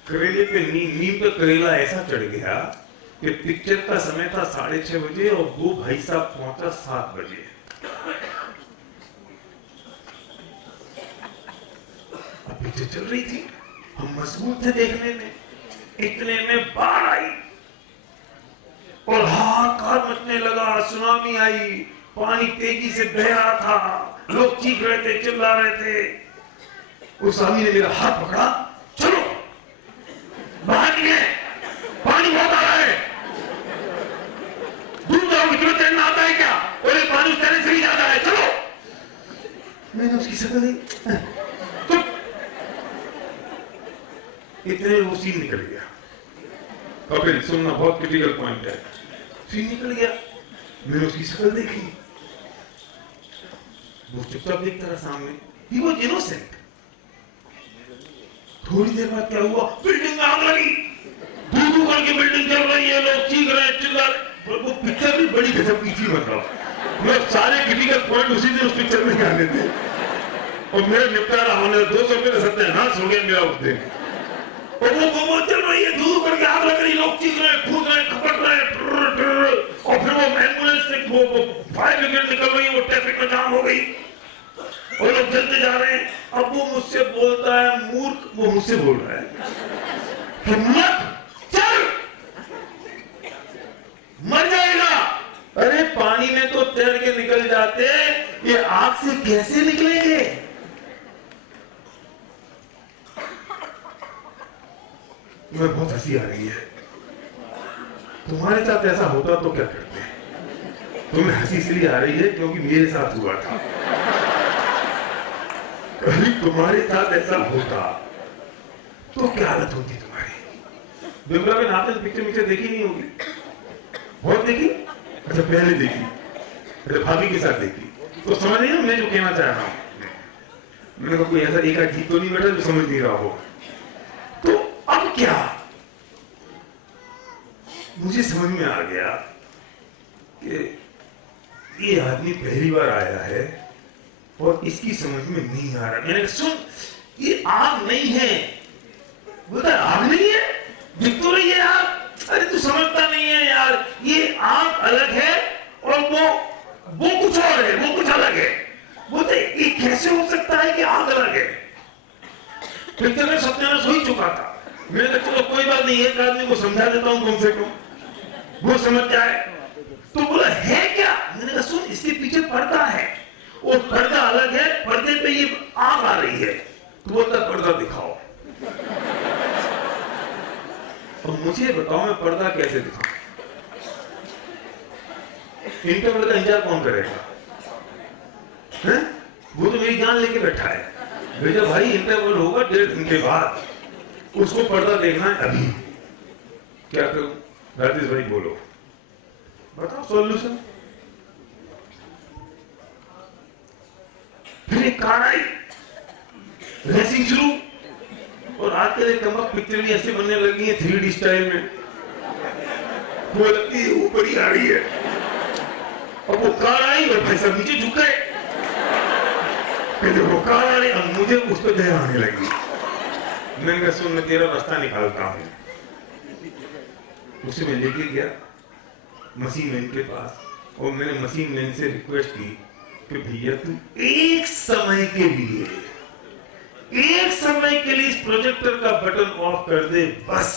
करेले पे नीम का करेला ऐसा चढ़ गया कि पिक्चर का समय था 6:30 बजे और वो भाई साहब पहुंचा 7 बजे। अब पिक्चर चल रही थी, हम मशगूल थे देखने में, इतने में बाढ़ आई और हाहाकार मचने लगा, सुनामी आई, पानी तेजी से बह रहा था, लोग चीख रहे थे, चिल्ला रहे थे। उस आदमी ने मेरा हाथ पकड़ा, चलो बाहर निकले, पानी बहुत आ रहा है, दूर जाओ, इतना तैरना आता है क्या? और ये पानी उस तरह से ही जाता है, चलो। मैंने उसकी शक्ल देखी, चुप। इतने वो सीन निकल गया। कपिल सुनना, बहुत क्रिटिकल पॉइंट है। सीन निकल गया, मैंने उसकी शक्ल देखी, वो चुपचाप देखता रहा सामने, ही वाज इनोसेंट। थोड़ी देर बाद क्या हुआ, बिल्डिंग में आग लगी, दूर करके बिल्डिंग जल रही है, लोग चीख रहे हैं, चिल्ला रहे। वो पिक्चर भी बड़ी गजब की थी, मतलब मैं सारे क्रिटिकल पॉइंट उसी दिन उस पिक्चर में आने थे, और मेरा निपटारा होने 200 रुपये का सत्यानाश हो गया मेरा उस दिन। और वो चल रही है, दूर करके आग लग रही, लोग चीख रहे हैं, कूद रहे हैं, खपट रहे हैं, और फिर वो एम्बुलेंस से वो फायर ब्रिगेड निकल रही है, वो ट्रैफिक में जाम हो गई और लोग चलते जा रहे हैं। अब वो मुझसे बोलता है, मूर्ख, वो मुझसे बोल रहा है, हिम्मत, चल, मर जाएगा। अरे पानी में तो तैर के निकल जाते, ये आग से कैसे निकलेंगे? तुम्हें बहुत हंसी आ रही है, तुम्हारे साथ ऐसा होता तो क्या करते? तुम्हें हंसी इसलिए आ रही है क्योंकि मेरे साथ हुआ था। कभी तुम्हारे साथ ऐसा होता तो क्या हालत होती तुम्हारी? बिमला में आपने तो पिक्चर देखी नहीं होगी, बहुत देखी? अच्छा पहले देखी, अच्छा भाभी के साथ देखी, तो समझ नहीं ना मैं जो कहना चाह रहा हूं। मैंने कहा कोई ऐसा एक अजीब तो नहीं बैठा जो समझ नहीं रहा हो। तो अब क्या, मुझे समझ में आ गया कि ये आदमी पहली बार आया है और इसकी समझ में नहीं आ रहा। मैंने कहा सुन, ये आग नहीं है। बोलता आग नहीं है, दिख तो रही है आग। अरे तू समझता नहीं है यार, ये आग अलग है और वो कुछ और है, वो कुछ अलग है। बोलते ये कैसे हो सकता है कि आग अलग है? पिक्चर में सत्यानाश हो ही चुका था। मैंने कहा चलो कोई बात नहीं, एक आदमी को समझा देता हूं कम से कम। वो समझ जाए। तो बोला है क्या? मैंने कहा सुन, इसके पीछे पर्दा है, और पर्दा अलग है, पर्दे पे ये आग आ रही है। तो बोलता पर्दा दिखाओ। और मुझे बताओ मैं पर्दा कैसे दिखाऊं? इंटरवल का इंतजार कौन करेगा? हैं? वो तो मेरी जान लेके बैठा है। भेजा भाई इंटरवल होगा 1.5 घंटे बाद, उसको पर्दा देखना है अभी। क्या करूं? राजेश भाई बोलो, बताओ सॉल्यूशन। फिर एक कार आई, रेसिंग शुरू, और आजकल एक कमर पिक्चर भी ऐसे बनने लगी है 3D स्टाइल में, वो लगती है ऊपर ही आ रही है। अब वो कार आई और भाई सब नीचे झुक गए। फिर वो कार आ रही, अब मुझे उस पर दया आने लगी। मैंने कहा सुन, मैं तेरा रास्ता निकालता हूं। उसे मैं लेके गया मशीन मैन के पास, और मैंने मशीन मैन से रिक्वेस्ट की कि भैया तू एक समय के लिए इस प्रोजेक्टर का बटन ऑफ कर दे बस।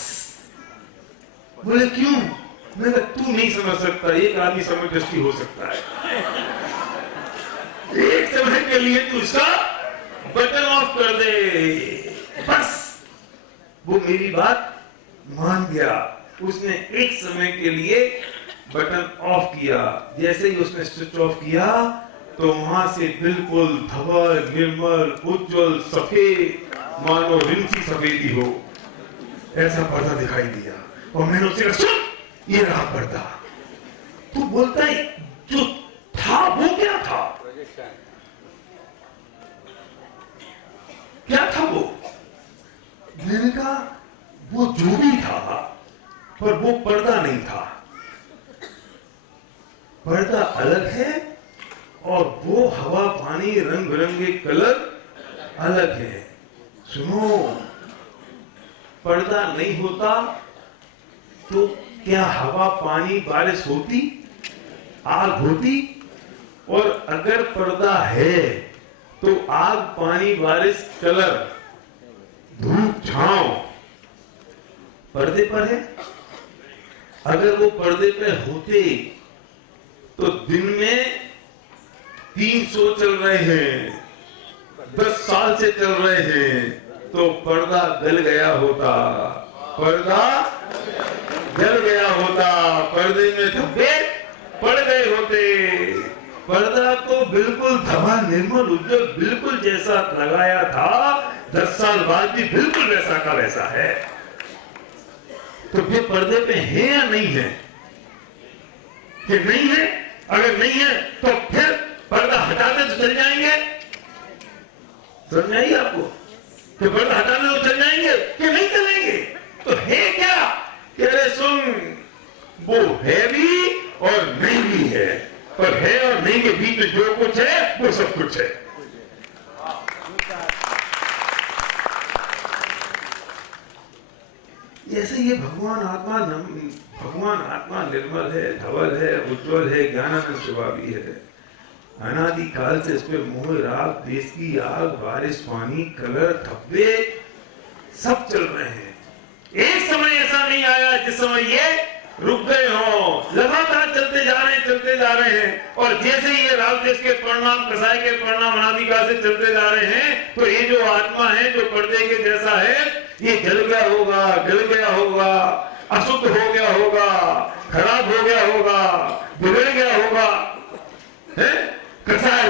बोले क्यों? मैंने कहा तू नहीं समझ सकता, एक आदमी समय दृष्टि हो सकता है। एक समय के लिए तू इसका बटन ऑफ कर दे बस। वो मेरी बात मान गया, उसने एक समय के लिए बटन ऑफ किया। जैसे ही उसने स्विच ऑफ किया तो वहां से बिल्कुल धवल, निर्मल, उज्जवल, सफेद, मानो रिंसी सफेदी हो, ऐसा पर्दा दिखाई दिया। और मैंने उससे कहा सुन, ये रहा पर्दा। तू बोलता है जो था वो क्या था? क्या था वो? मैंने कहा वो जो भी था, पर वो पर्दा नहीं था। पर्दा अलग है, और वो हवा, पानी, रंग बिरंगे कलर अलग है। सुनो, पर्दा नहीं होता तो क्या हवा, पानी, बारिश होती, आग होती? और अगर पर्दा है तो आग, पानी, बारिश, कलर, धूप, छांव पर्दे पर है। अगर वो पर्दे पे होते तो दिन में 300 चल रहे हैं, 10 साल से चल रहे हैं, तो पर्दा गल गया होता, पर्दा गल गया होता, पर्दे में धब्बे पड़ गए होते। पर्दा को बिल्कुल धवा, निर्मल, उज्जवल, बिल्कुल जैसा लगाया था, 10 साल बाद भी बिल्कुल वैसा का वैसा है। तो फिर पर्दे पे है या नहीं है? कि नहीं है? अगर नहीं है तो फिर पर्दा हटाते तो चल जाएंगे। समझ में आई आपको? कि पर्दा हटाने तो चल जाएंगे कि नहीं चलेंगे? तो है क्या? कि अरे सुन, वो है भी और नहीं भी है, पर है और नहीं के बीच में जो कुछ है वो सब कुछ है। जैसे ये भगवान आत्मा निर्मल है, धवल है, उज्जवल है, ज्ञानानंद स्वभावी है। अनादि काल से इस पे मोह, राग, देश की आग, बारिश, पानी, कलर, धब्बे सब चल रहे हैं। एक समय ऐसा नहीं आया जिस समय ये रुक गए हो, लगातार चलते जा रहे हैं। और जैसे ये राग देश के परिणाम, कसाय के परिणाम अनादि काल से चलते जा रहे हैं, तो ये जो आत्मा है, जो पर्दे के जैसा है, ये जल गया होगा, गल गया होगा, अशुद्ध हो गया होगा, खराब हो गया होगा, बिगड़ गया होगा, है? कसाय